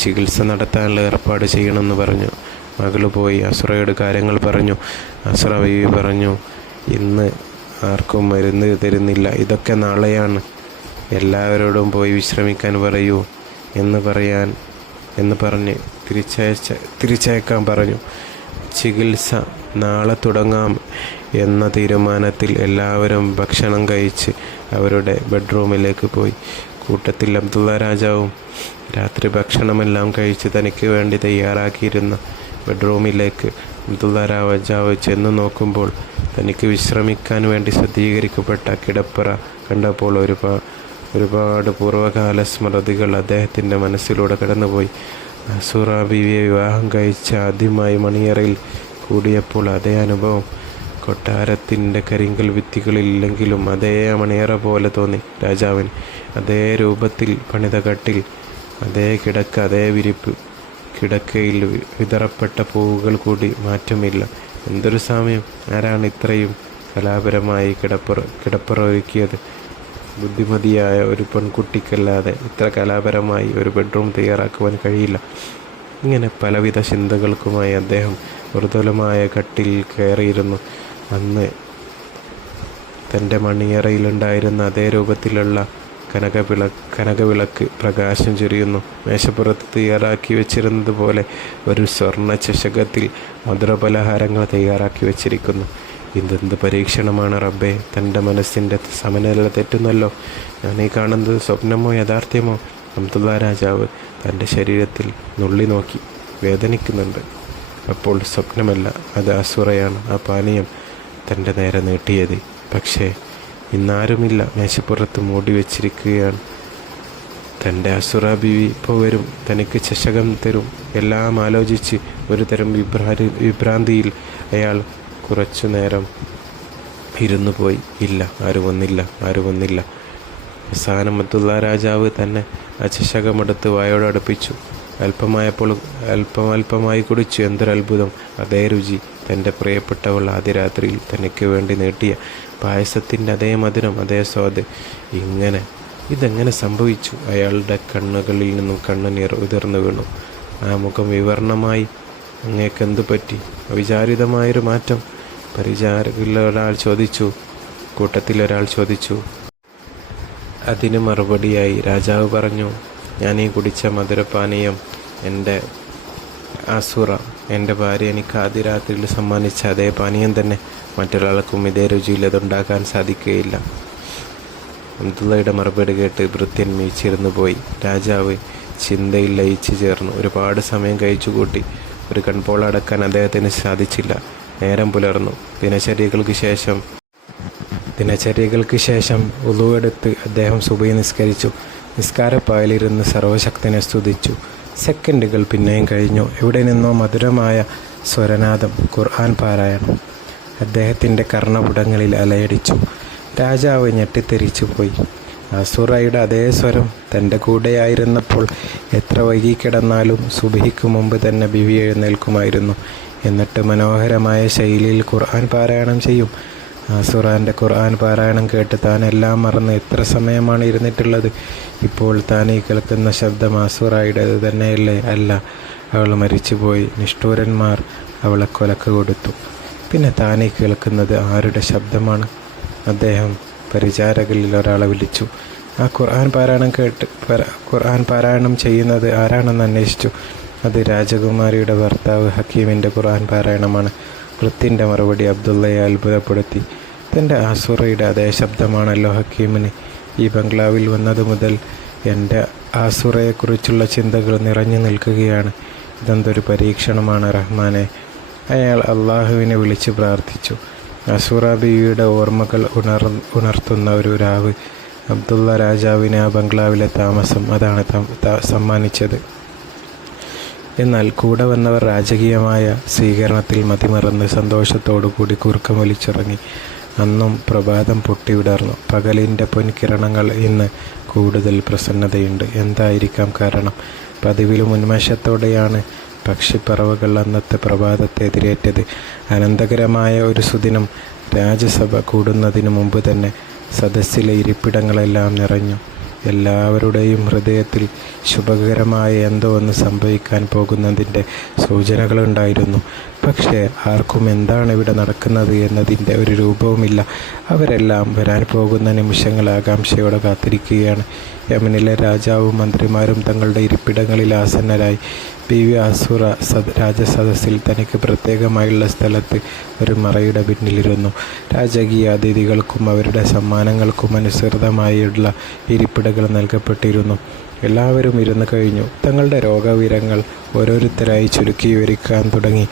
ചികിത്സ നടത്താനുള്ള ഏർപ്പാട് ചെയ്യണമെന്ന് പറഞ്ഞു. മകൾ പോയി അസുറയോട് കാര്യങ്ങൾ പറഞ്ഞു. അസുറ ബീവി പറഞ്ഞു, ഇന്ന് ആർക്കും മരുന്ന് തരുന്നില്ല, ഇതൊക്കെ നാളെയാണ്. എല്ലാവരോടും പോയി വിശ്രമിക്കാൻ പറയൂ എന്ന് പറഞ്ഞ് തിരിച്ചയക്കാൻ പറഞ്ഞു. ചികിത്സ നാളെ തുടങ്ങാം എന്ന തീരുമാനത്തിൽ എല്ലാവരും ഭക്ഷണം കഴിച്ച് അവരുടെ ബെഡ്റൂമിലേക്ക് പോയി. കൂട്ടത്തിൽ അബ്ദുള്ള രാജാവും. രാത്രി ഭക്ഷണമെല്ലാം കഴിച്ച് തനിക്ക് വേണ്ടി തയ്യാറാക്കിയിരുന്ന ബെഡ്റൂമിലേക്ക് അബ്ദുള്ള രാജാവ് ചെന്ന് നോക്കുമ്പോൾ തനിക്ക് വിശ്രമിക്കാൻ വേണ്ടി സജ്ജീകരിക്കപ്പെട്ട കിടപ്പറ കണ്ടപ്പോൾ ഒരുപാട് പൂർവ്വകാല സ്മൃതികൾ അദ്ദേഹത്തിൻ്റെ മനസ്സിലൂടെ കടന്നുപോയി. അസൂറ ബീവിയെ വിവാഹം കഴിച്ച ആദ്യമായി മണിയറയിൽ കൂടിയപ്പോൾ അതേ അനുഭവം. കൊട്ടാരത്തിൻ്റെ കരിങ്കൽ ഭിത്തികളില്ലെങ്കിലും അതേ മണിയറ പോലെ തോന്നി രാജാവിന്. അതേ രൂപത്തിൽ പണിത കട്ടിൽ, അതേ കിടക്ക, അതേ വിരിപ്പ്. കിടക്കയിൽ വിതറപ്പെട്ട പൂവുകൾ കൂടി മാറ്റമില്ല. എന്തൊരു സാമ്യം! ആരാണ് ഇത്രയും കലാപരമായി കിടപ്പറ ഒരുക്കിയത്? ബുദ്ധിമതിയായ ഒരു പെൺകുട്ടിക്കല്ലാതെ ഇത്ര കലാപരമായി ഒരു ബെഡ്റൂം തയ്യാറാക്കുവാൻ കഴിയില്ല. ഇങ്ങനെ പലവിധ ചിന്തകൾക്കുമായി അദ്ദേഹം മൃദുലമായ കട്ടിൽ കയറിയിരുന്നു. അന്ന് തൻ്റെ മണിയറയിലുണ്ടായിരുന്ന അതേ രൂപത്തിലുള്ള കനകവിളക്ക് പ്രകാശം ചൊരിയുന്നു. മേശപ്പുറത്ത് തയ്യാറാക്കി വെച്ചിരുന്നത് പോലെ ഒരു സ്വർണ്ണ ചഷകത്തിൽ മധുരപലഹാരങ്ങൾ തയ്യാറാക്കി വെച്ചിരിക്കുന്നു. ഇതെന്ത് പരീക്ഷണമാണ് റബ്ബേ! തൻ്റെ മനസ്സിൻ്റെ സമനില തെറ്റുന്നല്ലോ. ഞാൻ ഈ കാണുന്നത് സ്വപ്നമോ യാഥാർത്ഥ്യമോ? അബ്ദുള്ള രാജാവ് തൻ്റെ ശരീരത്തിൽ നുള്ളി നോക്കി. വേദനിക്കുന്നുണ്ട്. അപ്പോൾ സ്വപ്നമല്ല, അത് അസുറയാണ് ആ പാനീയം തൻ്റെ നേരെ നീട്ടിയത്. പക്ഷേ ഇന്നാരുമില്ല. മേശപ്പുറത്ത് മൂടി വെച്ചിരിക്കുകയാണ്. തൻ്റെ അസുറ ബീവി ഇപ്പോൾ വരും, തനിക്ക് ചഷകം തരും. എല്ലാം ആലോചിച്ച് ഒരു തരം വിഭ്രാന്തിയിൽ അയാൾ കുറച്ചു നേരം ഇരുന്നു പോയി. ഇല്ല, ആരും വന്നില്ല. അവസാനം അബ്ദുള്ള രാജാവ് തന്നെ ആ ചഷകമെടുത്ത് വായോടടുപ്പിച്ചു. അല്പമായി കുടിച്ചു. എന്തൊരത്ഭുതം! അതേ രുചി. തൻ്റെ പ്രിയപ്പെട്ടവൾ ആദ്യ രാത്രിയിൽ തനിക്ക് വേണ്ടി നീട്ടിയ പായസത്തിൻ്റെ അതേ മധുരം, അതേ സ്വാദ്. ഇതെങ്ങനെ സംഭവിച്ചു? അയാളുടെ കണ്ണുകളിൽ നിന്നും കണ്ണുനീർ ഉതിർന്നു വീണു. ആ മുഖം വിവരണമായി. അങ്ങേക്കെന്തു പറ്റി? അവിചാരിതമായൊരു മാറ്റം കൂട്ടത്തിലൊരാൾ ചോദിച്ചു. അതിന് മറുപടിയായി രാജാവ് പറഞ്ഞു, ഞാൻ ഈ കുടിച്ച മധുരപാനീയം എൻ്റെ അസുറ, എൻ്റെ ഭാര്യ എനിക്ക് ആദ്യ രാത്രിയിൽ സമ്മാനിച്ച അതേ പാനീയം തന്നെ. മറ്റൊരാൾക്കും ഇതേ രുചിയിൽ അതുണ്ടാക്കാൻ സാധിക്കുകയില്ല. അബ്ദുള്ളയുടെ മറുപടി കേട്ട് ഭൃത്യൻ മീച്ചിരുന്നു പോയി. രാജാവ് ചിന്തയിൽ ലയിച്ചു ചേർന്നു. ഒരുപാട് സമയം കഴിച്ചുകൂട്ടി. ഒരു കൺപോളടക്കാൻ അദ്ദേഹത്തിന് സാധിച്ചില്ല. നേരം പുലർന്നു. ദിനചര്യകൾക്ക് ശേഷം ഉളുവെടുത്ത് അദ്ദേഹം സുബഹി നിസ്കരിച്ചു. നിസ്കാരപ്പായലിരുന്ന് സർവശക്തനെ സ്തുതിച്ചു. സെക്കൻഡുകൾ പിന്നെയും കഴിഞ്ഞു. എവിടെ നിന്നോ മധുരമായ സ്വരനാദം, ഖുർആൻ പാരായണം അദ്ദേഹത്തിൻ്റെ കർണപുടങ്ങളിൽ അലയടിച്ചു. രാജാവ് ഞെട്ടിത്തെറിച്ചു പോയി. അസുറയുടെ അതേ സ്വരം തൻ്റെ കൂടെയായിരുന്നപ്പോൾ എത്ര വൈകിക്കിടന്നാലും സുബഹിക്ക് മുമ്പ് തന്നെ ബിവി എഴുന്നേൽക്കുമായിരുന്നു. എന്നിട്ട് മനോഹരമായ ശൈലിയിൽ ഖുർആൻ പാരായണം ചെയ്യും. അസുറാൻ്റെ ഖുർആൻ പാരായണം കേട്ട് താൻ എല്ലാം മറന്ന് എത്ര സമയമാണ് ഇരുന്നിട്ടുള്ളത്. ഇപ്പോൾ താൻ ഈ കേൾക്കുന്ന ശബ്ദം അസുറായുടേത് തന്നെയല്ലേ? അല്ല, അവൾ മരിച്ചുപോയി. നിഷ്ഠൂരന്മാർ അവളെ കൊലക്ക് കൊടുത്തു. പിന്നെ താനീ കേൾക്കുന്നത് ആരുടെ ശബ്ദമാണ്? അദ്ദേഹം പരിചാരകരിൽ ഒരാളെ വിളിച്ചു. ആ ഖുർആൻ പാരായണം ചെയ്യുന്നത് ആരാണെന്ന് അന്വേഷിച്ചു. അത് രാജകുമാരിയുടെ ഭർത്താവ് ഹക്കീമിൻ്റെ ഖുർആൻ പാരായണമാണ്. കൃത്തിൻ്റെ മറുപടി അബ്ദുള്ളയെ അത്ഭുതപ്പെടുത്തി. തൻ്റെ ആസുറയുടെ അതേ ശബ്ദമാണല്ലോ ഹക്കീമിന്. ഈ ബംഗ്ലാവിൽ വന്നത് മുതൽ എൻ്റെ ആസുറയെക്കുറിച്ചുള്ള ചിന്തകൾ നിറഞ്ഞു നിൽക്കുകയാണ്. ഇതെന്തൊരു പരീക്ഷണമാണ് റഹ്മാനെ. അയാൾ അള്ളാഹുവിനെ വിളിച്ച് പ്രാർത്ഥിച്ചു. അസൂറ ബീവിയുടെ ഓർമ്മകൾ ഉണർത്തുന്ന ഒരു രാവ് അബ്ദുള്ള രാജാവിന് ആ ബംഗ്ലാവിലെ താമസം അതാണ് സമ്മാനിച്ചത്. എന്നാൽ കൂടെ വന്നവർ രാജകീയമായ സ്വീകരണത്തിൽ മതിമറന്ന് സന്തോഷത്തോടുകൂടി കൂർക്കം വലിച്ചിറങ്ങി. അന്നും പ്രഭാതം പൊട്ടിവിടർന്നു. പകലിൻ്റെ പൊൻകിരണങ്ങൾ ഇന്ന് കൂടുതൽ പ്രസന്നതയുണ്ട്. എന്തായിരിക്കാം കാരണം? പതിവിലും ഉന്മേഷത്തോടെയാണ് പക്ഷിപ്പറവകൾ അന്നത്തെ പ്രഭാതത്തെ എതിരേറ്റത്. അനന്തകരമായ ഒരു സുദിനം. രാജസഭ കൂടുന്നതിന് മുമ്പ് തന്നെ സദസ്സിലെ ഇരിപ്പിടങ്ങളെല്ലാം നിറഞ്ഞു. എല്ലാവരുടെയും ഹൃദയത്തിൽ ശുഭകരമായ എന്തോ ഒന്ന് സംഭവിക്കാൻ പോകുന്നതിൻ്റെ സൂചനകളുണ്ടായിരുന്നു. പക്ഷേ ആർക്കും എന്താണ് ഇവിടെ നടക്കുന്നത് എന്നതിൻ്റെ ഒരു രൂപവുമില്ല. അവരെല്ലാം വരാൻ പോകുന്ന നിമിഷങ്ങൾ ആകാംക്ഷയോടെ കാത്തിരിക്കുകയാണ്. യമനിലെ രാജാവും മന്ത്രിമാരും തങ്ങളുടെ ഇരിപ്പിടങ്ങളിൽ ആസന്നരായി. ബീവി ആസുറ രാജസദസ്സിൽ തനിക്ക് പ്രത്യേകമായുള്ള സ്ഥലത്ത് ഒരു മറയുടെ പിന്നിലിരുന്നു. രാജകീയ അതിഥികൾക്കും അവരുടെ സമ്മാനങ്ങൾക്കും അനുസൃതമായുള്ള ഇരിപ്പിടങ്ങൾ നൽകപ്പെട്ടിരുന്നു. എല്ലാവരും ഇരുന്നു കഴിഞ്ഞു. തങ്ങളുടെ രോഗവിവരങ്ങൾ ഓരോരുത്തരായി ചുരുക്കി വിവരിക്കാൻ തുടങ്ങി.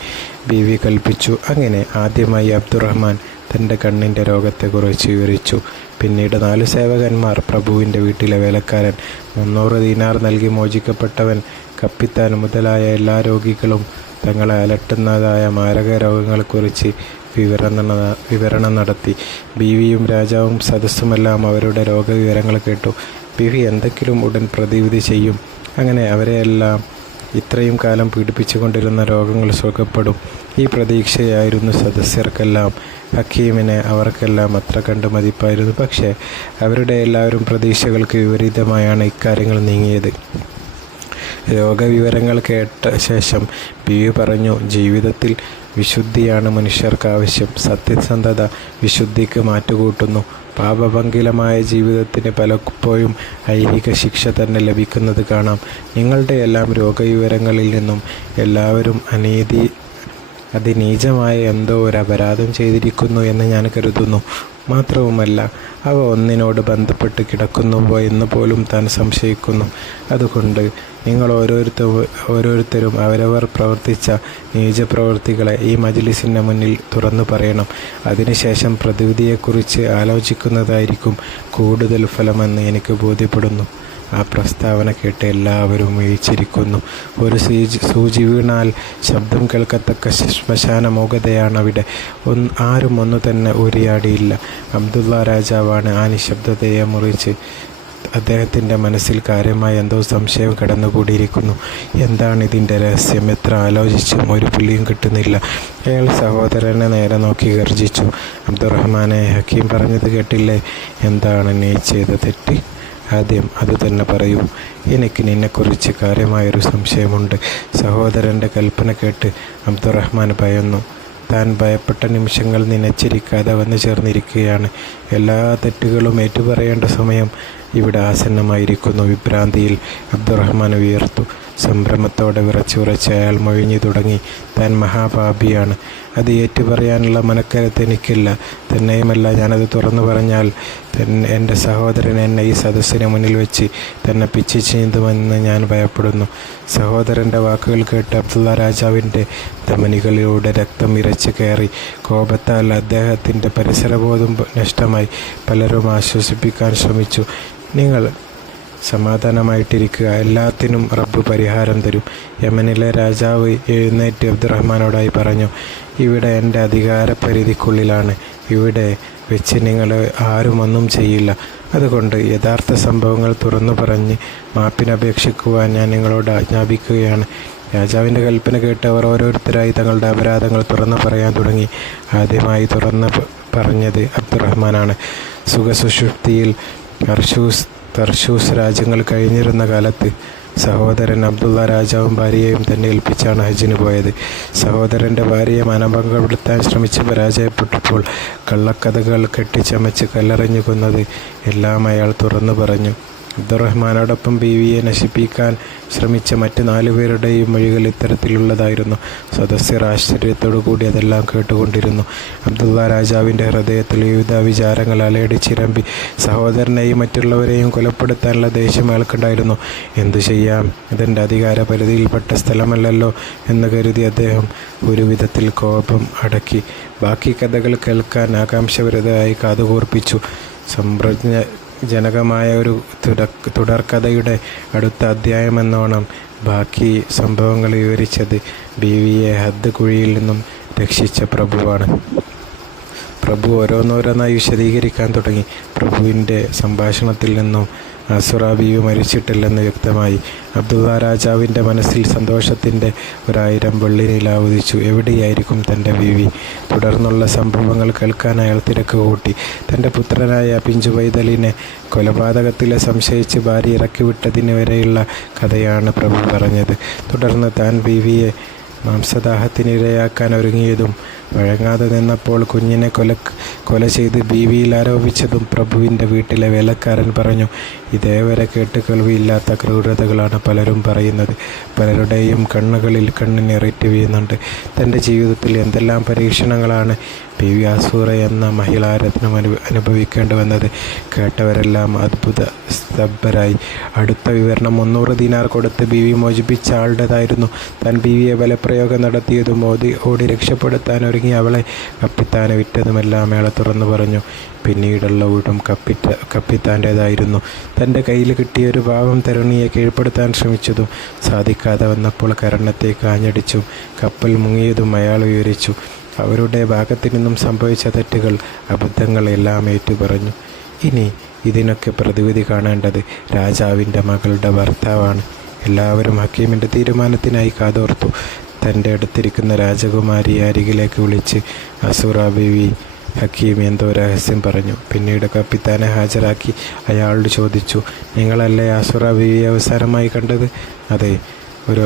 ബീവി കൽപ്പിച്ചു. അങ്ങനെ ആദ്യമായി അബ്ദുറഹ്മാൻ തൻ്റെ കണ്ണിൻ്റെ രോഗത്തെക്കുറിച്ച് വിവരിച്ചു. പിന്നീട് 4 സേവകന്മാർ, പ്രഭുവിൻ്റെ വീട്ടിലെ വേലക്കാരൻ, 300 ദീനാർ നൽകി മോചിക്കപ്പെട്ടവൻ, കപ്പിത്താൻ മുതലായ എല്ലാ രോഗികളും തങ്ങളെ അലട്ടുന്നതായ മാരക രോഗങ്ങളെക്കുറിച്ച് വിവരണം നടത്തി. ബീവിയും രാജാവും സദസ്സുമെല്ലാം അവരുടെ രോഗവിവരങ്ങൾ കേട്ടു. ബീവി എന്തെങ്കിലും ഉടൻ പ്രതിവിധി ചെയ്യും. അങ്ങനെ അവരെയെല്ലാം ഇത്രയും കാലം പീഡിപ്പിച്ചുകൊണ്ടിരുന്ന രോഗങ്ങൾ സുഖപ്പെടും. ഈ പ്രതീക്ഷയായിരുന്നു സദസ്യർക്കെല്ലാം. ഹക്കീമിനെ അവർക്കെല്ലാം അത്ര കണ്ട് മതിപ്പായിരുന്നു. പക്ഷേ അവരുടെ എല്ലാവരും പ്രതീക്ഷകൾക്ക് വിപരീതമായാണ് ഇക്കാര്യങ്ങൾ നീങ്ങിയത്. രോഗവിവരങ്ങൾ കേട്ട ശേഷം ബീവി പറഞ്ഞു, ജീവിതത്തിൽ വിശുദ്ധിയാണ് മനുഷ്യർക്ക് ആവശ്യം. സത്യസന്ധത വിശുദ്ധിക്ക് മാറ്റുകൂട്ടുന്നു. പാപഭംഗിലമായ ജീവിതത്തിന് പലപ്പോഴും ഐഹിക ശിക്ഷ തന്നെ ലഭിക്കുന്നത് കാണാം. നിങ്ങളുടെ എല്ലാം രോഗവിവരങ്ങളിൽ നിന്നും എല്ലാവരും അതിനീചമായ എന്തോ ഒരു അപരാധം ചെയ്തിരിക്കുന്നു എന്ന് ഞാൻ കരുതുന്നു. മാത്രവുമല്ല, അവ ഒന്നിനോട് ബന്ധപ്പെട്ട് കിടക്കുന്നുവോ എന്ന് പോലും താൻ സംശയിക്കുന്നു. അതുകൊണ്ട് നിങ്ങൾ ഓരോരുത്തരും അവരവർ പ്രവർത്തിച്ച നീചപ്രവൃത്തികളെ ഈ മജ്ലിസിൻ്റെ മുന്നിൽ തുറന്നു പറയണം. അതിനുശേഷം പ്രതിവിധിയെക്കുറിച്ച് ആലോചിക്കുന്നതായിരിക്കും കൂടുതൽ ഫലമെന്ന് എനിക്ക് ബോധ്യപ്പെടുന്നു. ആ പ്രസ്താവന കേട്ട് എല്ലാവരും വീഴ്ചിരിക്കുന്നു. ഒരു സൂചി വീണാൽ ശബ്ദം കേൾക്കത്തക്ക ശ്മശാന മൂകതയാണവിടെ. ആരും ഒന്നു തന്നെ ഉരിയാടിയില്ല. അബ്ദുള്ള രാജാവാണ് ആ നിശബ്ദതയെ മുറിച്ച്. അദ്ദേഹത്തിൻ്റെ മനസ്സിൽ കാര്യമായ എന്തോ സംശയം കടന്നുകൂടിയിരിക്കുന്നു. എന്താണ് ഇതിൻ്റെ രഹസ്യം? എത്ര ആലോചിച്ചും ഒരു പുള്ളിയും കിട്ടുന്നില്ല. അയാൾ സഹോദരനെ നേരെ നോക്കി ഗർജിച്ചു. അബ്ദുറഹ്മാനെ, ഹക്കീം പറഞ്ഞത് കേട്ടില്ലേ? എന്താണ് നീ ചെയ്ത തെറ്റ്? ആദ്യം അത് തന്നെ പറയൂ. എനിക്ക് നിന്നെക്കുറിച്ച് കാര്യമായൊരു സംശയമുണ്ട്. സഹോദരൻ്റെ കൽപ്പന കേട്ട് അബ്ദുറഹ്മാൻ ഭയന്നു. താൻ ഭയപ്പെട്ട നിമിഷങ്ങൾ നനച്ചിരിക്കാതെ വന്നു ചേർന്നിരിക്കുകയാണ്. എല്ലാ തെറ്റുകളും ഏറ്റുപറയേണ്ട സമയം ഇവിടെ ആസന്നമായിരിക്കുന്നു. വിഭ്രാന്തിയിൽ അബ്ദുറഹ്മാൻ ഉയർത്തു. സംഭ്രമത്തോടെ വിറച്ചുറച്ച് അയാൾ മൊഴിഞ്ഞു തുടങ്ങി. താൻ മഹാപാപിയാണ്. അത് ഏറ്റുപറയാനുള്ള മനക്കരുത്ത് എനിക്കില്ല. തന്നെയുമല്ല, ഞാനത് തുറന്നു പറഞ്ഞാൽ എൻ്റെ സഹോദരൻ എന്നെ ഈ സദസ്സിന് മുന്നിൽ വെച്ച് തന്നെ പിച്ചി ചീന്തുമെന്ന് ഞാൻ ഭയപ്പെടുന്നു. സഹോദരൻ്റെ വാക്കുകൾ കേട്ട് അബ്ദുള്ള രാജാവിൻ്റെ ധമനികളിലൂടെ രക്തം ഇരച്ച് കയറി. കോപത്താൽ അദ്ദേഹത്തിൻ്റെ പരിസരബോധം നഷ്ടമായി. പലരും ആശ്വസിപ്പിക്കാൻ ശ്രമിച്ചു. നിങ്ങൾ സമാധാനമായിട്ടിരിക്കുക, എല്ലാത്തിനും റബ്ബ് പരിഹാരം തരും. യമനിലെ രാജാവ് എഴുന്നേറ്റ് അബ്ദുറഹ്മാനോടായി പറഞ്ഞു, ഇവിടെ എൻ്റെ അധികാരപരിധിക്കുള്ളിലാണ്. ഇവിടെ വെച്ച് നിങ്ങൾ ആരും ഒന്നും ചെയ്യില്ല. അതുകൊണ്ട് യഥാർത്ഥ സംഭവങ്ങൾ തുറന്നു പറഞ്ഞ് മാപ്പിനപേക്ഷിക്കുവാൻ ഞാൻ നിങ്ങളോട് ആജ്ഞാപിക്കുകയാണ്. രാജാവിൻ്റെ കൽപ്പന കേട്ട് അവർ ഓരോരുത്തരായി തങ്ങളുടെ അപരാധങ്ങൾ തുറന്നു പറയാൻ തുടങ്ങി. ആദ്യമായി തുറന്നു പറഞ്ഞത് അബ്ദുറഹ്മാനാണ്. സുഖസുഷുപ്തിയിൽ തർശൂസ് രാജ്യങ്ങൾ കഴിഞ്ഞിരുന്ന കാലത്ത് സഹോദരൻ അബ്ദുള്ള രാജാവും ഭാര്യയെയും തന്നെ ഏൽപ്പിച്ചാണ് ഹജ്ജിന് പോയത്. സഹോദരൻ്റെ ഭാര്യയെ മനഭംഗപ്പെടുത്താൻ ശ്രമിച്ച് പരാജയപ്പെട്ടപ്പോൾ കള്ളക്കഥകൾ കെട്ടിച്ചമച്ച് കല്ലെറിഞ്ഞു കൊന്നത് എല്ലാം അയാൾ തുറന്നു പറഞ്ഞു. അബ്ദുറഹ്മാനോടൊപ്പം ബീവിയെ നശിപ്പിക്കാൻ ശ്രമിച്ച മറ്റ് 4 പേരുടെയും മൊഴികൾ ഇത്തരത്തിലുള്ളതായിരുന്നു. സദസ്യർ ആശ്ചര്യത്തോടു കൂടി അതെല്ലാം കേട്ടുകൊണ്ടിരുന്നു. അബ്ദുള്ള രാജാവിൻ്റെ ഹൃദയത്തിൽ വിവിധ വിചാരങ്ങൾ അലയടിച്ചിരമ്പി. സഹോദരനെയും മറ്റുള്ളവരെയും കൊലപ്പെടുത്താനുള്ള ദേഷ്യം അയാൾക്കുണ്ടായിരുന്നു. എന്തു ചെയ്യാം, ഇതെൻ്റെ അധികാര പരിധിയിൽപ്പെട്ട സ്ഥലമല്ലല്ലോ എന്ന് കരുതി അദ്ദേഹം ഒരു വിധത്തിൽ കോപം അടക്കി. ബാക്കി കഥകൾ കേൾക്കാൻ ആകാംക്ഷഭരിതരായി കാതുകൂർപ്പിച്ചു. ജനകമായ ഒരു തുടർക്കഥയുടെ അടുത്ത അധ്യായമെന്നോണം ബാക്കി സംഭവങ്ങൾ വിവരിച്ചത് ബീവിയെ ഹദ് കുഴിയിൽ നിന്നും രക്ഷിച്ച പ്രഭുവാണ്. പ്രഭു ഓരോന്നോരോന്നായി വിശദീകരിക്കാൻ തുടങ്ങി. പ്രഭുവിൻ്റെ സംഭാഷണത്തിൽ നിന്നും ആസുറ ബീവി മരിച്ചിട്ടില്ലെന്ന് വ്യക്തമായി. അബ്ദുള്ള രാജാവിൻ്റെ മനസ്സിൽ സന്തോഷത്തിൻ്റെ 1000 വെള്ളി നിലാവ് ഉദിച്ചു. എവിടെയായിരിക്കും തൻ്റെ ബീവി? തുടർന്നുള്ള സംഭവങ്ങൾ കേൾക്കാൻ അയാൾ തിരക്ക് കൂട്ടി. തൻ്റെ പുത്രനായ പിഞ്ചു പൈതലിനെ കൊലപാതകത്തിൽ സംശയിച്ച് ഭാര്യ ഇറക്കിവിട്ടതിന് വരെയുള്ള കഥയാണ് പ്രഭു പറഞ്ഞത്. തുടർന്ന് താൻ ബീവിയെ മാംസദാഹത്തിനിരയാക്കാൻ ഒരുങ്ങിയതും വഴങ്ങാതെ നിന്നപ്പോൾ കുഞ്ഞിനെ കൊല ചെയ്ത് ബീവിയിൽ ആരോപിച്ചതും പ്രഭുവിൻ്റെ വീട്ടിലെ വേലക്കാരൻ പറഞ്ഞു. ഇതേവരെ കേട്ട് കേൾവിയില്ലാത്ത ക്രൂരതകളാണ് പലരും പറയുന്നത്. പലരുടെയും കണ്ണുകളിൽ കണ്ണിനിററ്റി വീഴുന്നുണ്ട്. തൻ്റെ ജീവിതത്തിൽ എന്തെല്ലാം പരീക്ഷണങ്ങളാണ് ബീവി ആസൂറ എന്ന മഹിളാരത്നം അനുഭവിക്കേണ്ടി വന്നത്. കേട്ടവരെല്ലാം അത്ഭുത സ്തബ്ധരായി. അടുത്ത വിവരണം 300 ദിനാർ കൊടുത്ത് ബീവി മോചിപ്പിച്ച ആളുടേതായിരുന്നു. താൻ ബീവിയെ ബലപ്രയോഗം നടത്തിയതും ഓടി രക്ഷപ്പെടുത്താൻ ഒരുങ്ങി അവളെ കപ്പിത്താനെ വിറ്റതുമെല്ലാം അയാളെ തുറന്നു പറഞ്ഞു. പിന്നീടുള്ള ഊഴം കപ്പിത്താൻ്റേതായിരുന്നു. തൻ്റെ കയ്യിൽ കിട്ടിയ ഒരു പാവം തരുണിയെ കീഴ്പ്പെടുത്താൻ ശ്രമിച്ചതും സാധിക്കാതെ വന്നപ്പോൾ കരണത്തേക്ക് ആഞ്ഞടിച്ചും കപ്പൽ മുങ്ങിയതും അയാൾ വിവരിച്ചു. അവരുടെ ഭാഗത്തു നിന്നും സംഭവിച്ച തെറ്റുകൾ, അബദ്ധങ്ങൾ എല്ലാം ഏറ്റുപറഞ്ഞു. ഇനി ഇതിനൊക്കെ പ്രതിവിധി കാണേണ്ടത് രാജാവിൻ്റെ മകളുടെ ഭർത്താവാണ്. എല്ലാവരും ഹക്കീമിൻ്റെ തീരുമാനത്തിനായി കാതോർത്തു. തൻ്റെ അടുത്തിരിക്കുന്ന രാജകുമാരി അരികിലേക്ക് വിളിച്ച് ആസുറ ബീവി ഹക്കീം എന്തോ രഹസ്യം പറഞ്ഞു. പിന്നീട് കപ്പിത്താനെ ഹാജരാക്കി അയാളോട് ചോദിച്ചു, നിങ്ങളല്ലേ ആസുറ ബീവിയെ അവസാനമായി കണ്ടത്? അതെ. ഒരു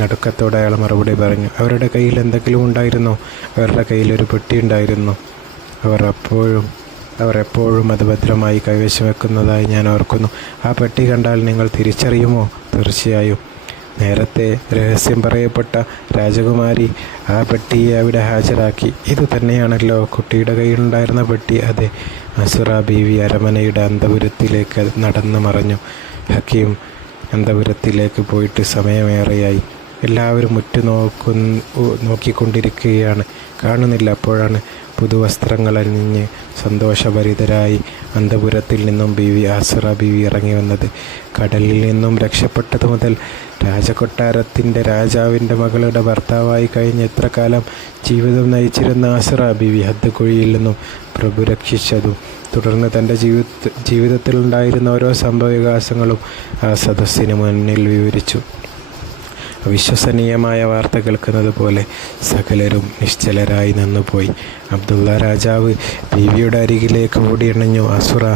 നടുക്കത്തോടെ അയാൾ മറുപടി പറഞ്ഞു. അവരുടെ കയ്യിൽ എന്തെങ്കിലും ഉണ്ടായിരുന്നോ? അവരുടെ കയ്യിലൊരു പെട്ടി ഉണ്ടായിരുന്നു. അവർ എപ്പോഴും അത് ഭദ്രമായി കൈവശം വെക്കുന്നതായി ഞാൻ ഓർക്കുന്നു. ആ പെട്ടി കണ്ടാൽ നിങ്ങൾ തിരിച്ചറിയുമോ? തീർച്ചയായും. നേരത്തെ രഹസ്യം പറയപ്പെട്ട രാജകുമാരി ആ പെട്ടിയെ അവിടെ ഹാജരാക്കി. ഇത് തന്നെയാണല്ലോ കുട്ടിയുടെ കയ്യിലുണ്ടായിരുന്ന പെട്ടി. അതെ. ആസുറ ബീവി അരമനയുടെ അന്തപുരത്തിലേക്ക് നടന്നു മറഞ്ഞു. ഹക്കീം അന്തപുരത്തിലേക്ക് പോയിട്ട് സമയമേറെയായി. എല്ലാവരും നോക്കിക്കൊണ്ടിരിക്കുകയാണ്. കാണുന്നില്ല. അപ്പോഴാണ് പുതുവസ്ത്രങ്ങൾ അണിഞ്ഞ് സന്തോഷഭരിതരായി അന്തപുരത്തിൽ നിന്നും ആസുറ ബീവി ഇറങ്ങി വന്നത്. കടലിൽ നിന്നും രക്ഷപ്പെട്ടതു മുതൽ രാജകൊട്ടാരത്തിൻ്റെ രാജാവിൻ്റെ മകളുടെ ഭർത്താവായി കഴിഞ്ഞ് എത്ര കാലം ജീവിതം നയിച്ചിരുന്ന ആസുറ ബീവി ഹദ് കുഴിയിൽ നിന്നും പ്രഭു രക്ഷിച്ചതും തുടർന്ന് തൻ്റെ ജീവിതത്തിലുണ്ടായിരുന്ന ഓരോ സംഭവവികാസങ്ങളും ആ സദസ്സിന് മുന്നിൽ വിവരിച്ചു. അവിശ്വസനീയമായ വാർത്ത കേൾക്കുന്നത് പോലെ സകലരും നിശ്ചലരായി നിന്നുപോയി. അബ്ദുള്ള രാജാവ് ബീവിയുടെ അരികിലേക്ക് ഓടിയണഞ്ഞു. ആസുറ,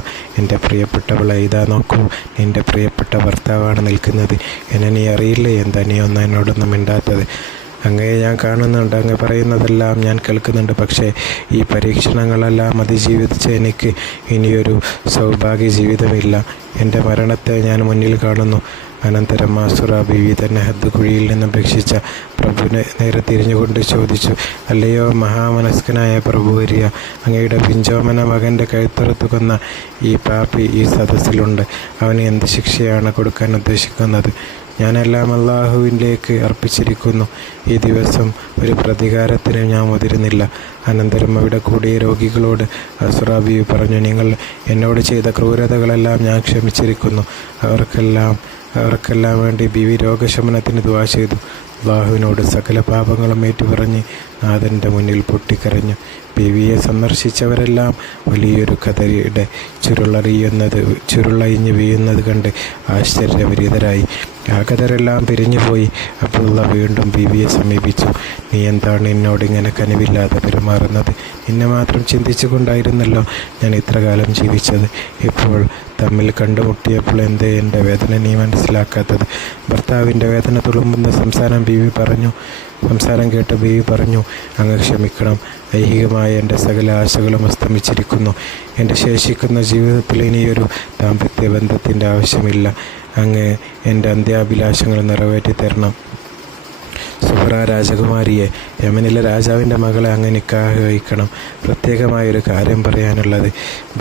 എൻ്റെ പ്രിയപ്പെട്ടവളെ, ഇതാ നോക്കൂ, നിൻ്റെ പ്രിയപ്പെട്ട ഭർത്താവാണ് നിൽക്കുന്നത്. എന്നെ നീ അറിയില്ലേ? എന്താ നീ ഒന്നും എന്നോടൊന്നും മിണ്ടാത്തത്? അങ്ങയെ ഞാൻ കാണുന്നുണ്ട്, അങ്ങ് പറയുന്നതെല്ലാം ഞാൻ കേൾക്കുന്നുണ്ട്. പക്ഷേ ഈ പരീക്ഷണങ്ങളെല്ലാം അതിജീവിച്ച എനിക്ക് ഇനിയൊരു സൗഭാഗ്യ ജീവിതമില്ല. എൻ്റെ മരണത്തെ ഞാൻ മുന്നിൽ കാണുന്നു. അനന്തരം ആസുറ ബീവി തന്നെ ഹദ് കുഴിയിൽ നിന്നും രക്ഷിച്ച പ്രഭുവിനെ നേരെ തിരിഞ്ഞുകൊണ്ട് ചോദിച്ചു, അല്ലയോ മഹാമനസ്കനായ പ്രഭുവരിയ, അങ്ങയുടെ പിഞ്ചോമന മകൻ്റെ കഴുത്തറുത്തു കൊന്ന ഈ പാപ്പി ഈ സദസ്സിലുണ്ട്. അവന് എന്ത് ശിക്ഷയാണ് കൊടുക്കാൻ ഉദ്ദേശിക്കുന്നത്? ഞാനെല്ലാം അള്ളാഹുവിലേക്ക് അർപ്പിച്ചിരിക്കുന്നു. ഈ ദിവസം ഒരു പ്രതികാരത്തിന് ഞാൻ മുതിരുന്നില്ല. അനന്തരം അവിടെ കൂടിയ രോഗികളോട് ആസുറ ബീവി പറഞ്ഞു, നിങ്ങൾ എന്നോട് ചെയ്ത ക്രൂരതകളെല്ലാം ഞാൻ ക്ഷമിച്ചിരിക്കുന്നു. അവർക്കെല്ലാം വേണ്ടി ബീവി രോഗശമനത്തിന് ദുആ ചെയ്തു. അള്ളാഹുവിനോട് സകല പാപങ്ങളും ഏറ്റുപറഞ്ഞ് നാഥൻ്റെ മുന്നിൽ പൊട്ടിക്കരഞ്ഞു. ബീവിയെ സന്ദർശിച്ചവരെല്ലാം വലിയൊരു കഥയുടെ ചുരുളഴിഞ്ഞ് വീഴുന്നത് കണ്ട് ആശ്ചര്യഭരിതരായി. ആഗതരെല്ലാം പിരിഞ്ഞുപോയി. അബ്ദുള്ള വീണ്ടും ബീവിയെ സമീപിച്ചു. നീ എന്താണ് എന്നോട് ഇങ്ങനെ കനിവില്ലാതെ പെരുമാറുന്നത്? നിന്നെ മാത്രം ചിന്തിച്ചു കൊണ്ടായിരുന്നല്ലോ ഞാൻ ഇത്രകാലം ജീവിച്ചത്. ഇപ്പോൾ തമ്മിൽ കണ്ടുമുട്ടിയപ്പോൾ എന്തേ എൻ്റെ വേദന നീ മനസ്സിലാക്കാത്തത്? ഭർത്താവിൻ്റെ വേദന തുളുമ്പുന്ന സംസാരം കേട്ട് ബീവി പറഞ്ഞു, അങ്ങ് ക്ഷമിക്കണം. ഐഹികമായ എൻ്റെ സകല ആശകളും അസ്തമിച്ചിരിക്കുന്നു. എൻ്റെ ശേഷിക്കുന്ന ജീവിതത്തിൽ ഇനിയൊരു ദാമ്പത്യ ബന്ധത്തിൻ്റെ ആവശ്യമില്ല. അങ്ങ് എൻ്റെ അന്ത്യാഭിലാഷങ്ങൾ നിറവേറ്റി തരണം. സുഹ്റ രാജകുമാരിയെ, യമനിലെ രാജാവിൻ്റെ മകളെ അങ്ങ് നിക്കാഹ് കഴിക്കണം. പ്രത്യേകമായൊരു കാര്യം പറയാനുള്ളത്,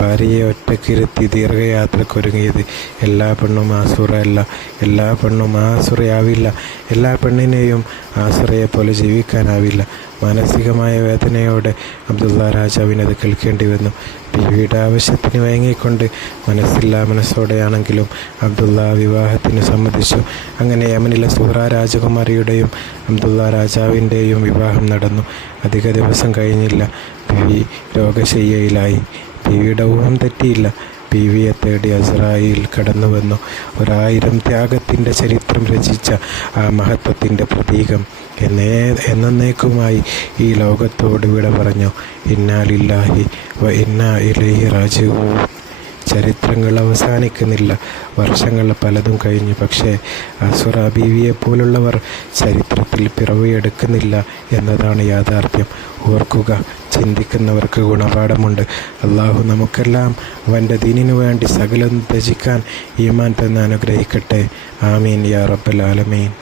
ഭാര്യയെ ഒറ്റക്കിരുത്തി ദീർഘയാത്രക്കൊരുങ്ങിയത് എല്ലാ പെണ്ണും ആസുറയല്ല. എല്ലാ പെണ്ണും ആസുറയാവില്ല. എല്ലാ പെണ്ണിനെയും ആസുറയെപ്പോലെ ജീവിക്കാനാവില്ല. മാനസികമായ വേദനയോടെ അബ്ദുള്ള രാജാവിനത് കേൾക്കേണ്ടി വന്നു. ബീവിയുടെ ആവശ്യത്തിന് വഴങ്ങിക്കൊണ്ട് മനസ്സോടെയാണെങ്കിലും അബ്ദുള്ള വിവാഹത്തിന് സമ്മതിച്ചു. അങ്ങനെ യമനിലെ സുഹ്റ രാജകുമാരിയുടെയും അബ്ദുള്ള രാജാവിൻ്റെയും വിവാഹം നടന്നു. അധിക ദിവസം കഴിഞ്ഞില്ല, ബീവി രോഗശയ്യയിലായി. ബീവിയുടെ ഊഹം തെറ്റിയില്ല. ബീവിയെ തേടി അസ്രായീൽ കടന്നു വന്നു. 1000 ത്യാഗത്തിൻ്റെ ചരിത്രം രചിച്ച ആ മഹത്വത്തിൻ്റെ പ്രതീകം എന്നേക്കുമായി ഈ ലോകത്തോട് വിട പറഞ്ഞു. ഇന്നാ ലില്ലാഹി വ ഇന്നാ ഇലൈഹി റാജിഊൻ. ചരിത്രങ്ങൾ അവസാനിക്കുന്നില്ല. വർഷങ്ങൾ പലതും കഴിഞ്ഞു. പക്ഷേ അസുറ ബീവിയെപ്പോലുള്ളവർ ചരിത്രത്തിൽ പിറവിയെടുക്കുന്നില്ല എന്നതാണ് യാഥാർത്ഥ്യം. ഓർക്കുക, ചിന്തിക്കുന്നവർക്ക് ഗുണപാഠമുണ്ട്. അള്ളാഹു നമുക്കെല്ലാം അവൻ്റെ ദീനിനു വേണ്ടി സകലം ത്യജിക്കാൻ ഈമാൻ തന്ന് അനുഗ്രഹിക്കട്ടെ. ആമീൻ യാ റബ്ബൽ ആലമീൻ.